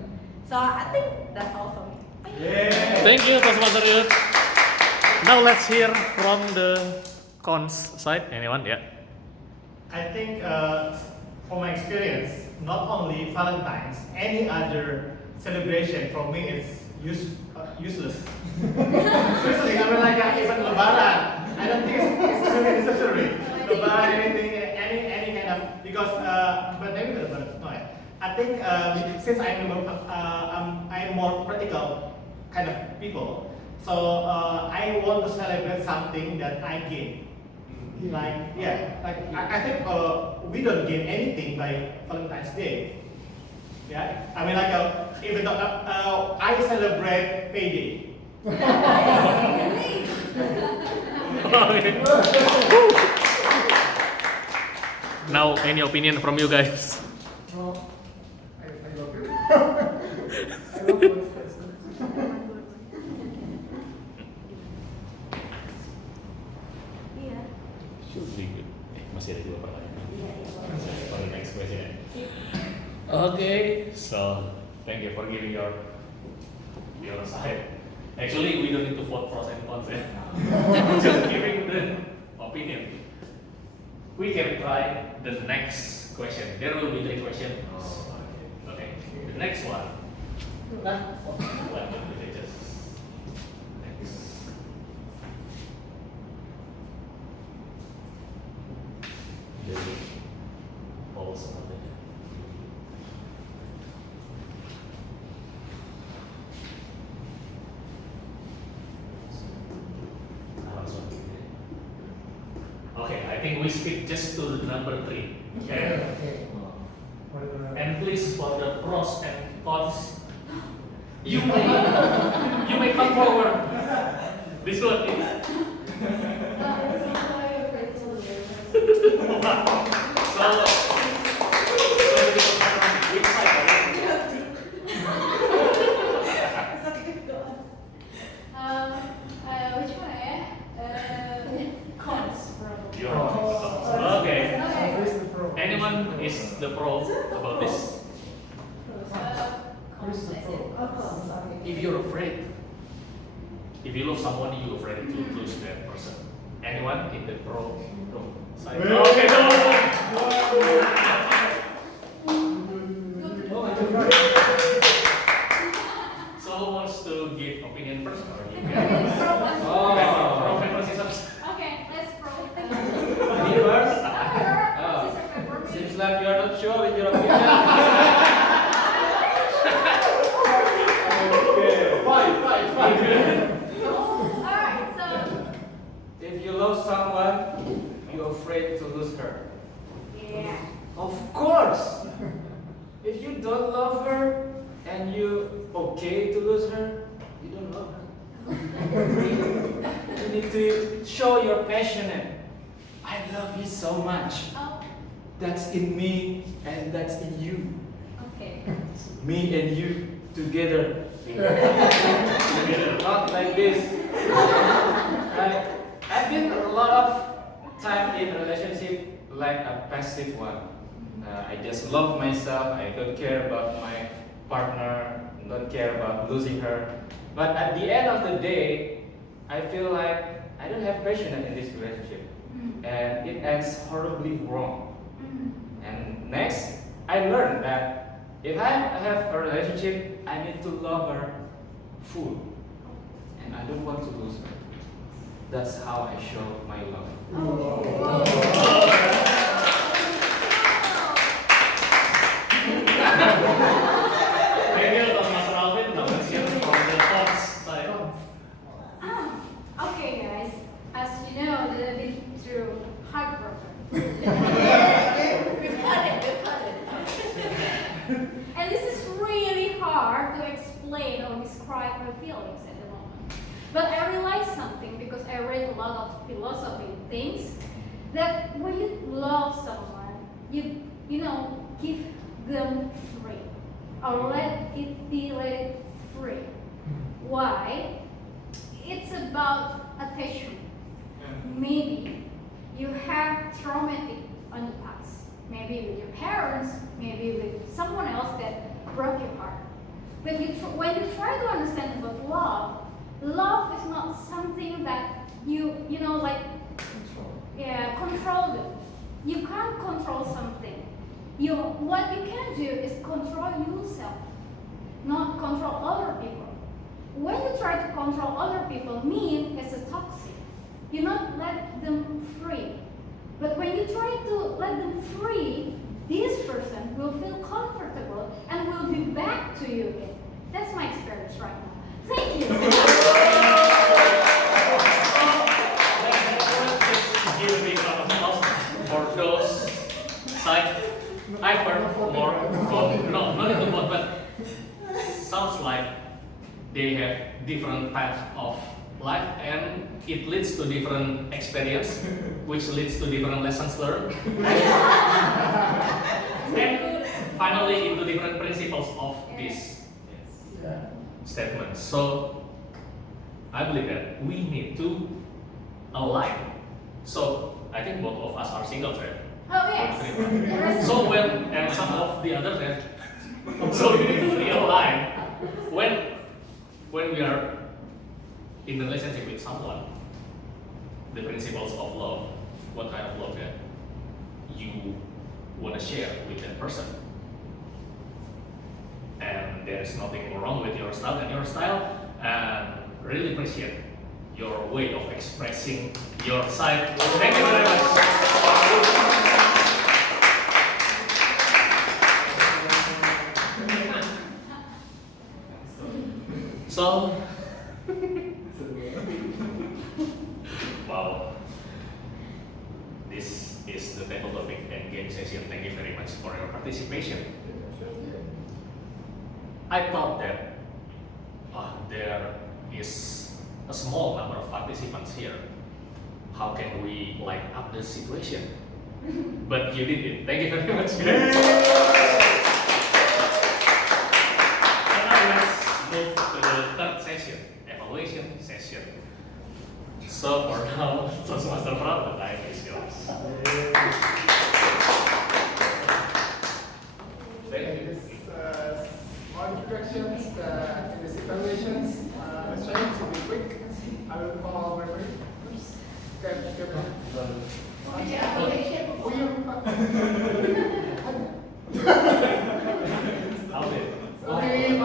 So I think that's all for me. Thank you, Toastmaster Youth. Now let's hear from the cons side. Anyone? Yeah. I think from my experience, not only Valentine's, any other celebration for me is useless. Seriously, I mean like even Lebaran, I don't think it's really necessary. Lebaran, anything, any kind of, because but maybe Lebaran, no. I think since I'm more practical kind of people, so I want to celebrate something that I gain. Like I think we don't gain anything by Valentine's Day. Yeah, I mean like even though I celebrate payday. Now, any opinion from you guys? Well, I love you. I love both sides. Iya. Should be good. Masih ada dua pertanyaan. Iya. For the next question. Okay, so thank you for giving your side. Actually, we don't need to vote pros and cons. Just giving the opinion. We can try the next question. There will be 3 questions. Okay. The next one. What would be the just next? The polls on the Okay, I think we skip just to the number 3. Okay. And please for the pros and cons, you may come forward. This one. Which side? Which one ya? Cons probably. Your okay. Who's the pro? Anyone is the pro about this? Who's the pro? If you're afraid, if you love someone, you're afraid to lose that person. Anyone in the pro side? Okay, no. So who wants to give opinion first, or you can? Rock, paper, scissors. Okay, let's pro. Me first? Seems like you are not sure with your opinion. Okay, fine. Alright, so If you love someone, you're afraid to lose her. yeah. Of course! If you don't love her and you okay to lose her, you don't love her. You need to show you're passionate. I love you so much. Oh, That's in me and that's in you. okay. Me and you together. Not like this. I've been a lot of time in a relationship like a passive one. I just love myself. I don't care about my partner. Don't care about losing her. But at the end of the day, I feel like I don't have passion in this relationship, and it ends horribly wrong. And next, I learned that if I have a relationship, I need to love her food, and I don't want to lose her. That's how I show my love. Thank you, Master Alvin. Now let's hear from the Fox side. Okay, guys. As you know, that I've been through heartbroken. We've heard it. And this is really hard to explain or describe my feelings at the moment. But I realized something because I read a lot of philosophy things that when you love someone, you give them free or let it free. Why? It's about attachment. Maybe you have traumatic on the past. Maybe with your parents, maybe with someone else that broke your heart. But when you try to understand about love is not something that control them. You can't control something. What you can do is control yourself, not control other people. When you try to control other people, it's a toxic. You not let them free. But when you try to let them free, this person will feel comfortable and will be back to you again. That's my experience right now. Thank you. Give a big round of applause for those side. I've heard more from, not into vote, but sounds like they have different paths of life and it leads to different experience, which leads to different lessons learned. And finally into different principles of this statement. So I believe that we need to align. So I think both of us are singles, right? Oh yes. So and some of the others have. So we need to realign when we are in a relationship with someone, the principles of love, what kind of love that you want to share with that person. And there's nothing wrong with your style and your style, and really appreciate your way of expressing your side. Thank you very much. So, wow, this is the table topic and game session. Thank you very much for your participation. I thought that there is a small number of participants here. How can we light up the situation? But you did it. Thank you very much, guys. And now let's move to the third session, evaluation session. So for now, Toastmaster Proud, the time is yours. Thank you. Small introductions in these evaluations. Let's try to be quick. I will call referee first. Okay. Oh, you. Alvin. Okay,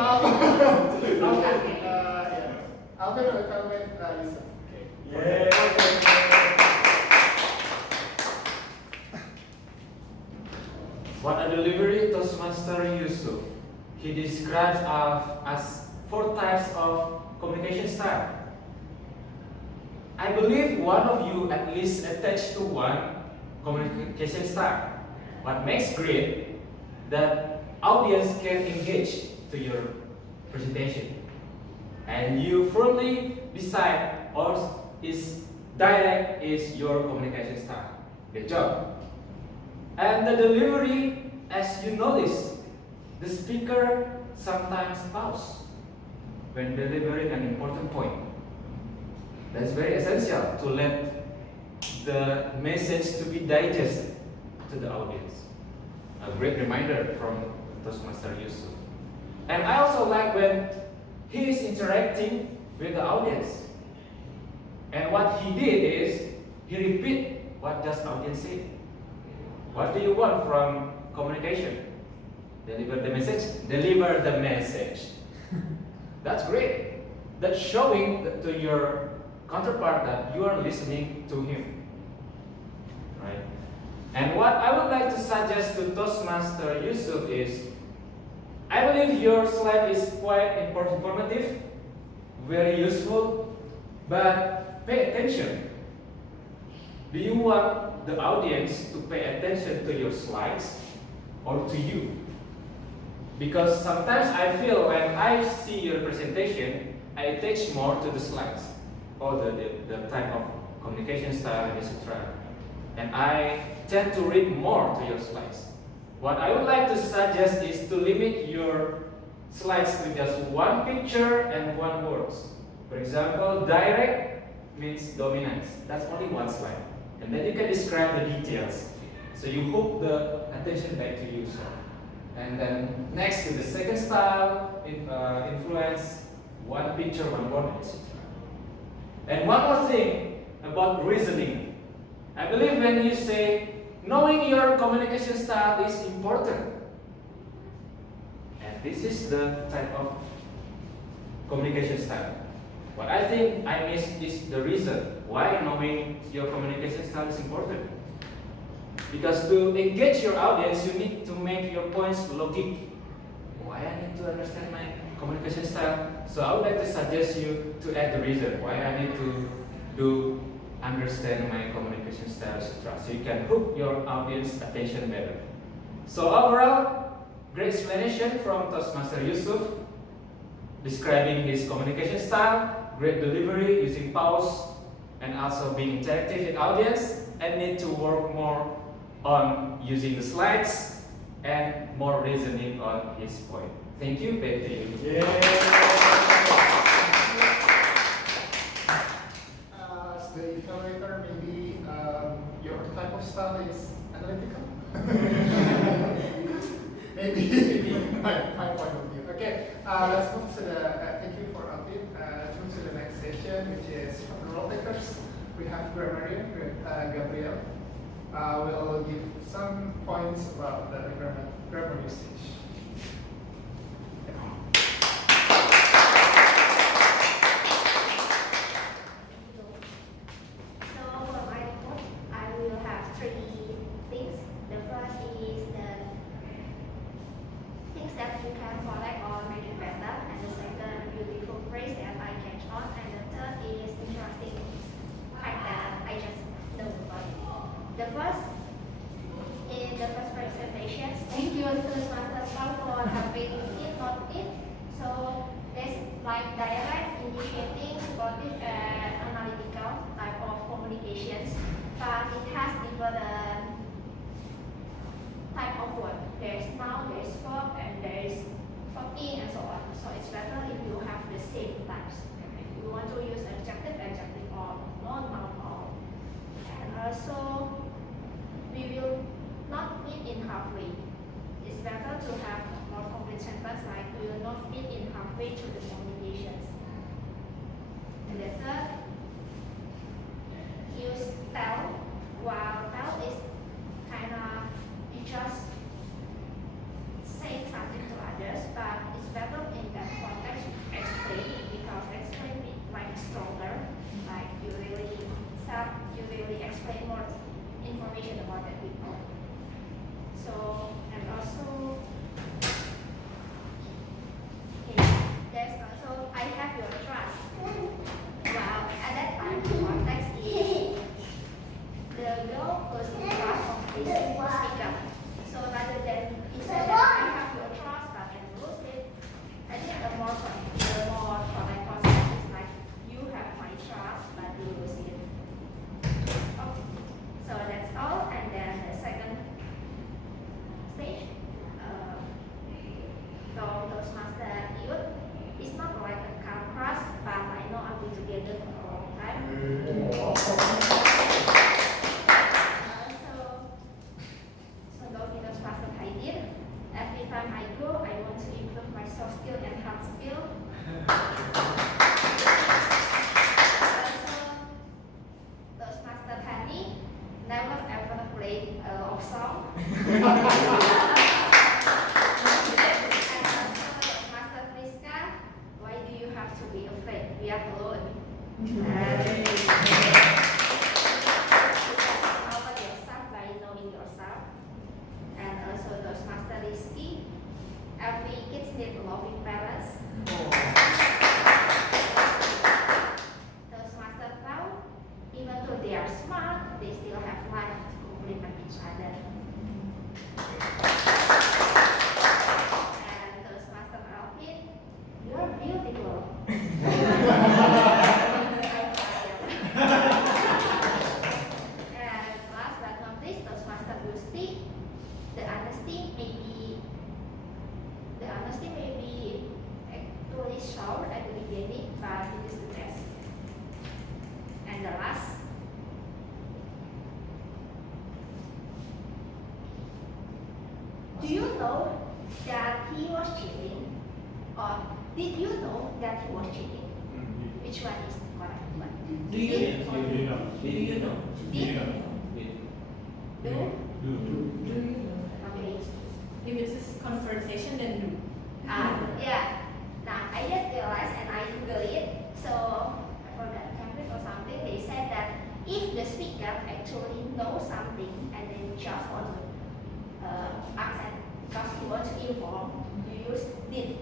Alvin will evaluate Yusuf. What a delivery, Toastmaster Yusuf. He describes as 4 types of communication style. I believe one of you at least attached to one communication style. What makes great that audience can engage to your presentation, and you firmly decide or is direct is your communication style. Good job. And the delivery, as you notice, the speaker sometimes pause when delivering an important point. That's very essential to let the message to be digested to the audience. A great reminder from Toastmaster Yusuf. And I also like when he is interacting with the audience. And what he did is, he repeat what just audience said. What do you want from communication? Deliver the message. Deliver the message. That's great. That's showing to your counterpart that you are listening to him. Right? And what I would like to suggest to Toastmaster Yusuf is, I believe your slide is quite informative, very useful, but pay attention. Do you want the audience to pay attention to your slides or to you? Because sometimes I feel when I see your presentation, I attach more to the slides or the type of communication style, etc. And I tend to read more to your slides. What I would like to suggest is to limit your slides to just one picture and one words. For example, direct means dominance. That's only one slide. And then you can describe the details. So you hook the attention back to you. And then next to the second style, influence, one picture, one word, etc. And one more thing about reasoning. I believe when you say knowing your communication style is important. And this is the type of communication style. What I think I missed is the reason why knowing your communication style is important. Because to engage your audience, you need to make your points logic. Why I need to understand my communication style? So I would like to suggest you to add the reason why I need to understand my communication style, etc. So you can hook your audience attention better. So overall, great explanation from Toastmaster Yusuf, describing his communication style, great delivery using pause, and also being interactive with audience, and need to work more on using the slides and more reasoning on his point. Thank you, back to you. As the evaluator, maybe your type of style is analytical. maybe my point of view. Okay, let's move to the. Thank you for update. Let's move to the next session, which is from the role takers. We have Grammarian Gabriel. We'll give some points about the grammar usage. So for my report, I will have 3 things. The first is the things that you can collect or make it better, and the second, beautiful phrase that I catch on, and the third is interesting fact that I just know about it. The first, in the first presentation, thank you to the Masters for having it, not it. So there's like direct, initiating, supportive, and analytical type of communications, but it has different type of word. There's noun, there's verb, and there's talking, and so on. So it's better if you have the same types. If you want to use adjective, or non-noun, or. And also, we will not meet in halfway. It's better to have more complete sentence like we will not meet in halfway to the communications. And the third, use tell. While tell is kind of, you just say something to others, but it's better in that context explain, because explain it like stronger, like you really explain more information about that people. So, and also, okay, there's also, I have your trust. Well, at that time, the context is the girl was trust of the speaker. So rather than he said that I have your trust, but I lose it, I think the more correct concept is like you have my trust, but you lose it. Okay, so that's all. And then the second stage, so Toastmaster youth, it's not like a car crash, but I know I've been together for a long time. So don't be Toastmaster Haidir. Every time I go, I want to improve my soft skill and hard skill. Toastmaster Hani never ever played a love song. And also Toastmaster Friska, why do you have to be afraid? we are alone. Cover yourself by knowing yourself. And also Toastmaster is key. Every kids need loving parents. Toastmaster proud, even though they are smart, they still have life to complement each other. And Toastmaster Alvin, you are beautiful. And last but not least, Toastmaster Gusti, the honesty may be actually short at the beginning, but it is the best. And the last, do you know that he was cheating? Or did you know that he was cheating? Which one is the correct one? Do you know? Did? Do? Okay. If it's this conversation, then do. Yeah. Now I just realized and I Google it. So I forgot Cambridge or something. They said that if the speaker actually knows something and then just want to ask and just he wants to inform, you use did.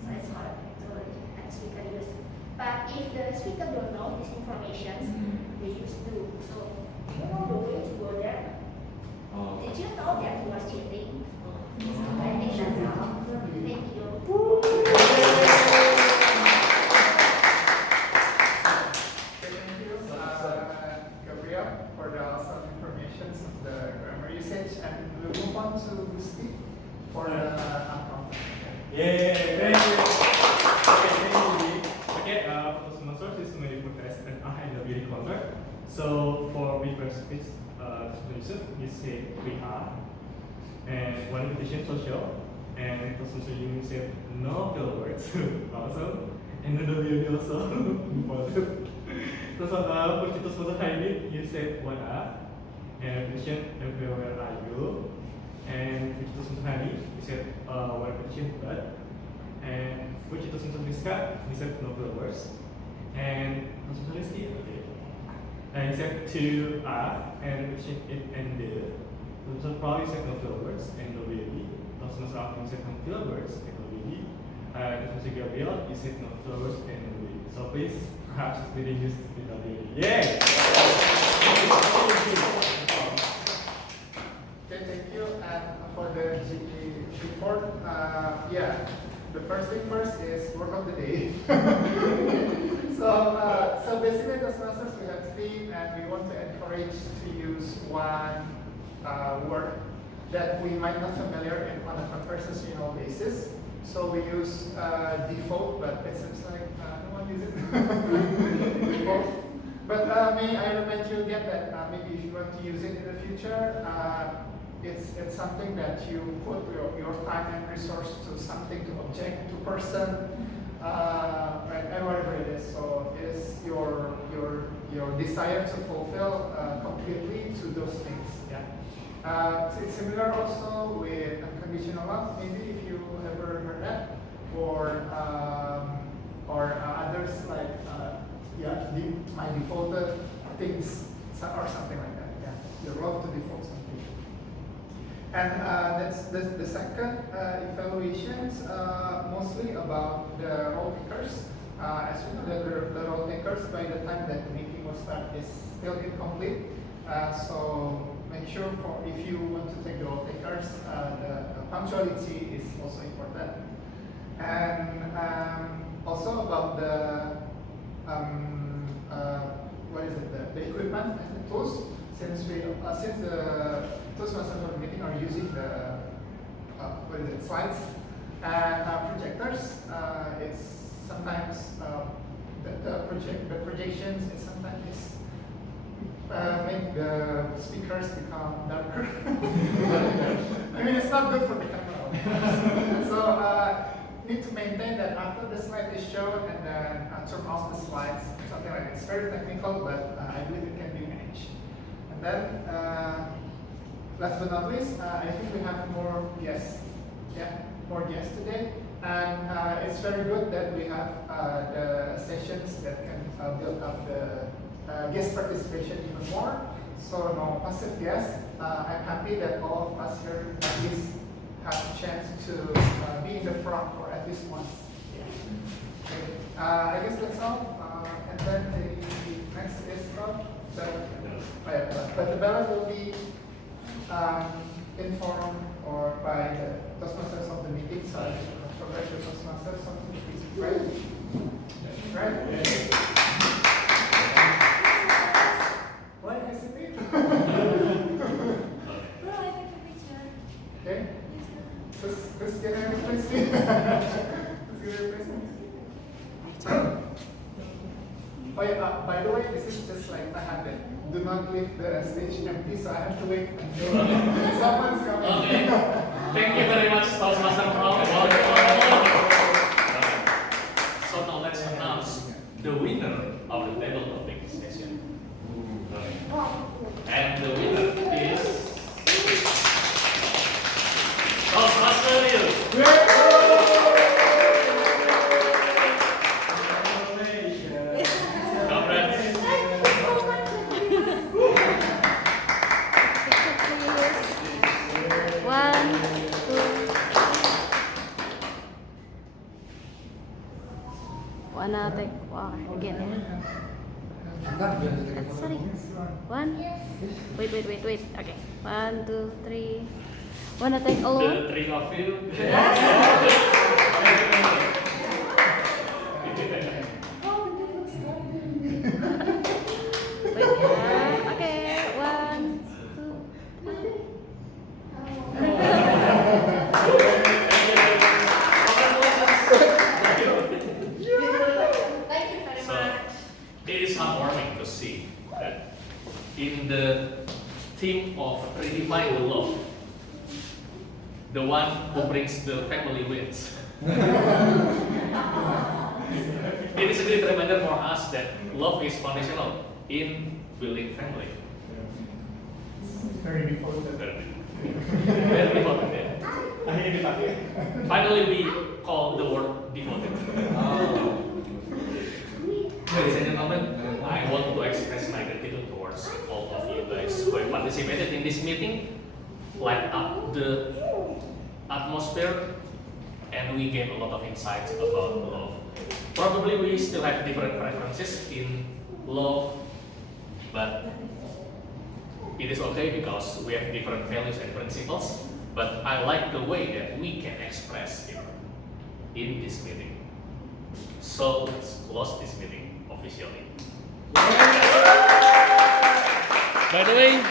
So it's correct actually and speaker use. But if the speaker don't know this information, they use do. So do you know the way to go there? Did you know that he was cheating? So I think that's all. Thank you. Thank you, Gabriel, for the awesome information of the grammar usage, and we'll move on to Gusti for the outcome. Yeah, thank you. Okay, thank you, Lee. Okay, for Toastmasters, this is my podcast and I am the beauty corner. So for we first speech, you say we are, and one invitation social, and Toastmasters you say no filler words also, and the beauty also important. So for Toastmasters Heidi, you said what are, and invitation everywhere are you. And which itu untuk hari, he said one petition but, and which itu untuk Miska, he said no followers, and untuk Rizky, okay, and he said to and petition it and the, untuk Paul he said no followers and no baby, untuk Ralph he said no followers and no baby, and untuk Gabriel he said no followers and no baby. So please, perhaps it's being used with the baby. Yeah. Okay, thank you. And for the GP report, yeah, the first thing first is word of the day. So basically, Toastmasters, we have theme, and we want to encourage to use one word that we might not familiar in on a conversational basis. So we use default, but it seems like no one uses it. Default. But may I remind you again that maybe if you want to use it in the future, it's something that you put your time and resource to something, to object, to person, right, and whatever it is. So it is your desire to fulfill completely to those things. Yeah. It's similar also with unconditional love. Maybe if you ever heard that, or others like my defaulted things or something like that. Yeah, your love to default something. And that's the second evaluations, mostly about the role takers. As you know, the role takers by the time that the meeting was started is still incomplete. So make sure if you want to take the role takers, the punctuality is also important. And also about the what is it? The equipment and the tools. Since the Toastmasters meeting are using the slides and projectors. It's sometimes the projections is sometimes make the speakers become darker. I mean, it's not good for the camera. So need to maintain that after the slide is shown and then turn off the slides. Something like that. It's very technical, but I believe it can be managed. And then, last but not least, I think we have more guests. Yeah, more guests today. And it's very good that we have the sessions that can build up the guest participation even more. So no passive guests. I'm happy that all of us here at least have a chance to be in the front for at least once. Okay. I guess that's all. And then the next is but the ballot will be informed or by the Toastmasters of the meeting. So I provide the Toastmasters something to please right? Right? Why hesitate? Okay. Who's gonna replace me? Who's gonna replace me? Oh yeah, by the way, this is just like a habit. Do not leave the stage empty, so I have to wait until someone's coming. Okay. Thank you very much, Toastmaster Paul. So now let's announce the winner of the table topic session. And the winner is Toastmaster Lil. Congrats. One, two. Wanna take again? Sorry. One. Wait. Okay. 1, 2, 3. Wanna take alone? The three of you. Wait ya. Okay. 1, 2, 3. Thank you very So, much. it is heartwarming to see that in the theme of Redefine the Love, the one who brings the family wins. It is a great reminder for us that love is foundational in building family. Very devoted. Very devoted, yeah. Finally, we call the word devoted. Ladies and gentlemen, I want to express my gratitude towards all of you guys who have participated in this meeting, light up the atmosphere, and we gain a lot of insights about love. Probably we still have different preferences in love, but it is okay because we have different values and principles. But I like the way that we can express it in this meeting. So let's close this meeting officially. By the way,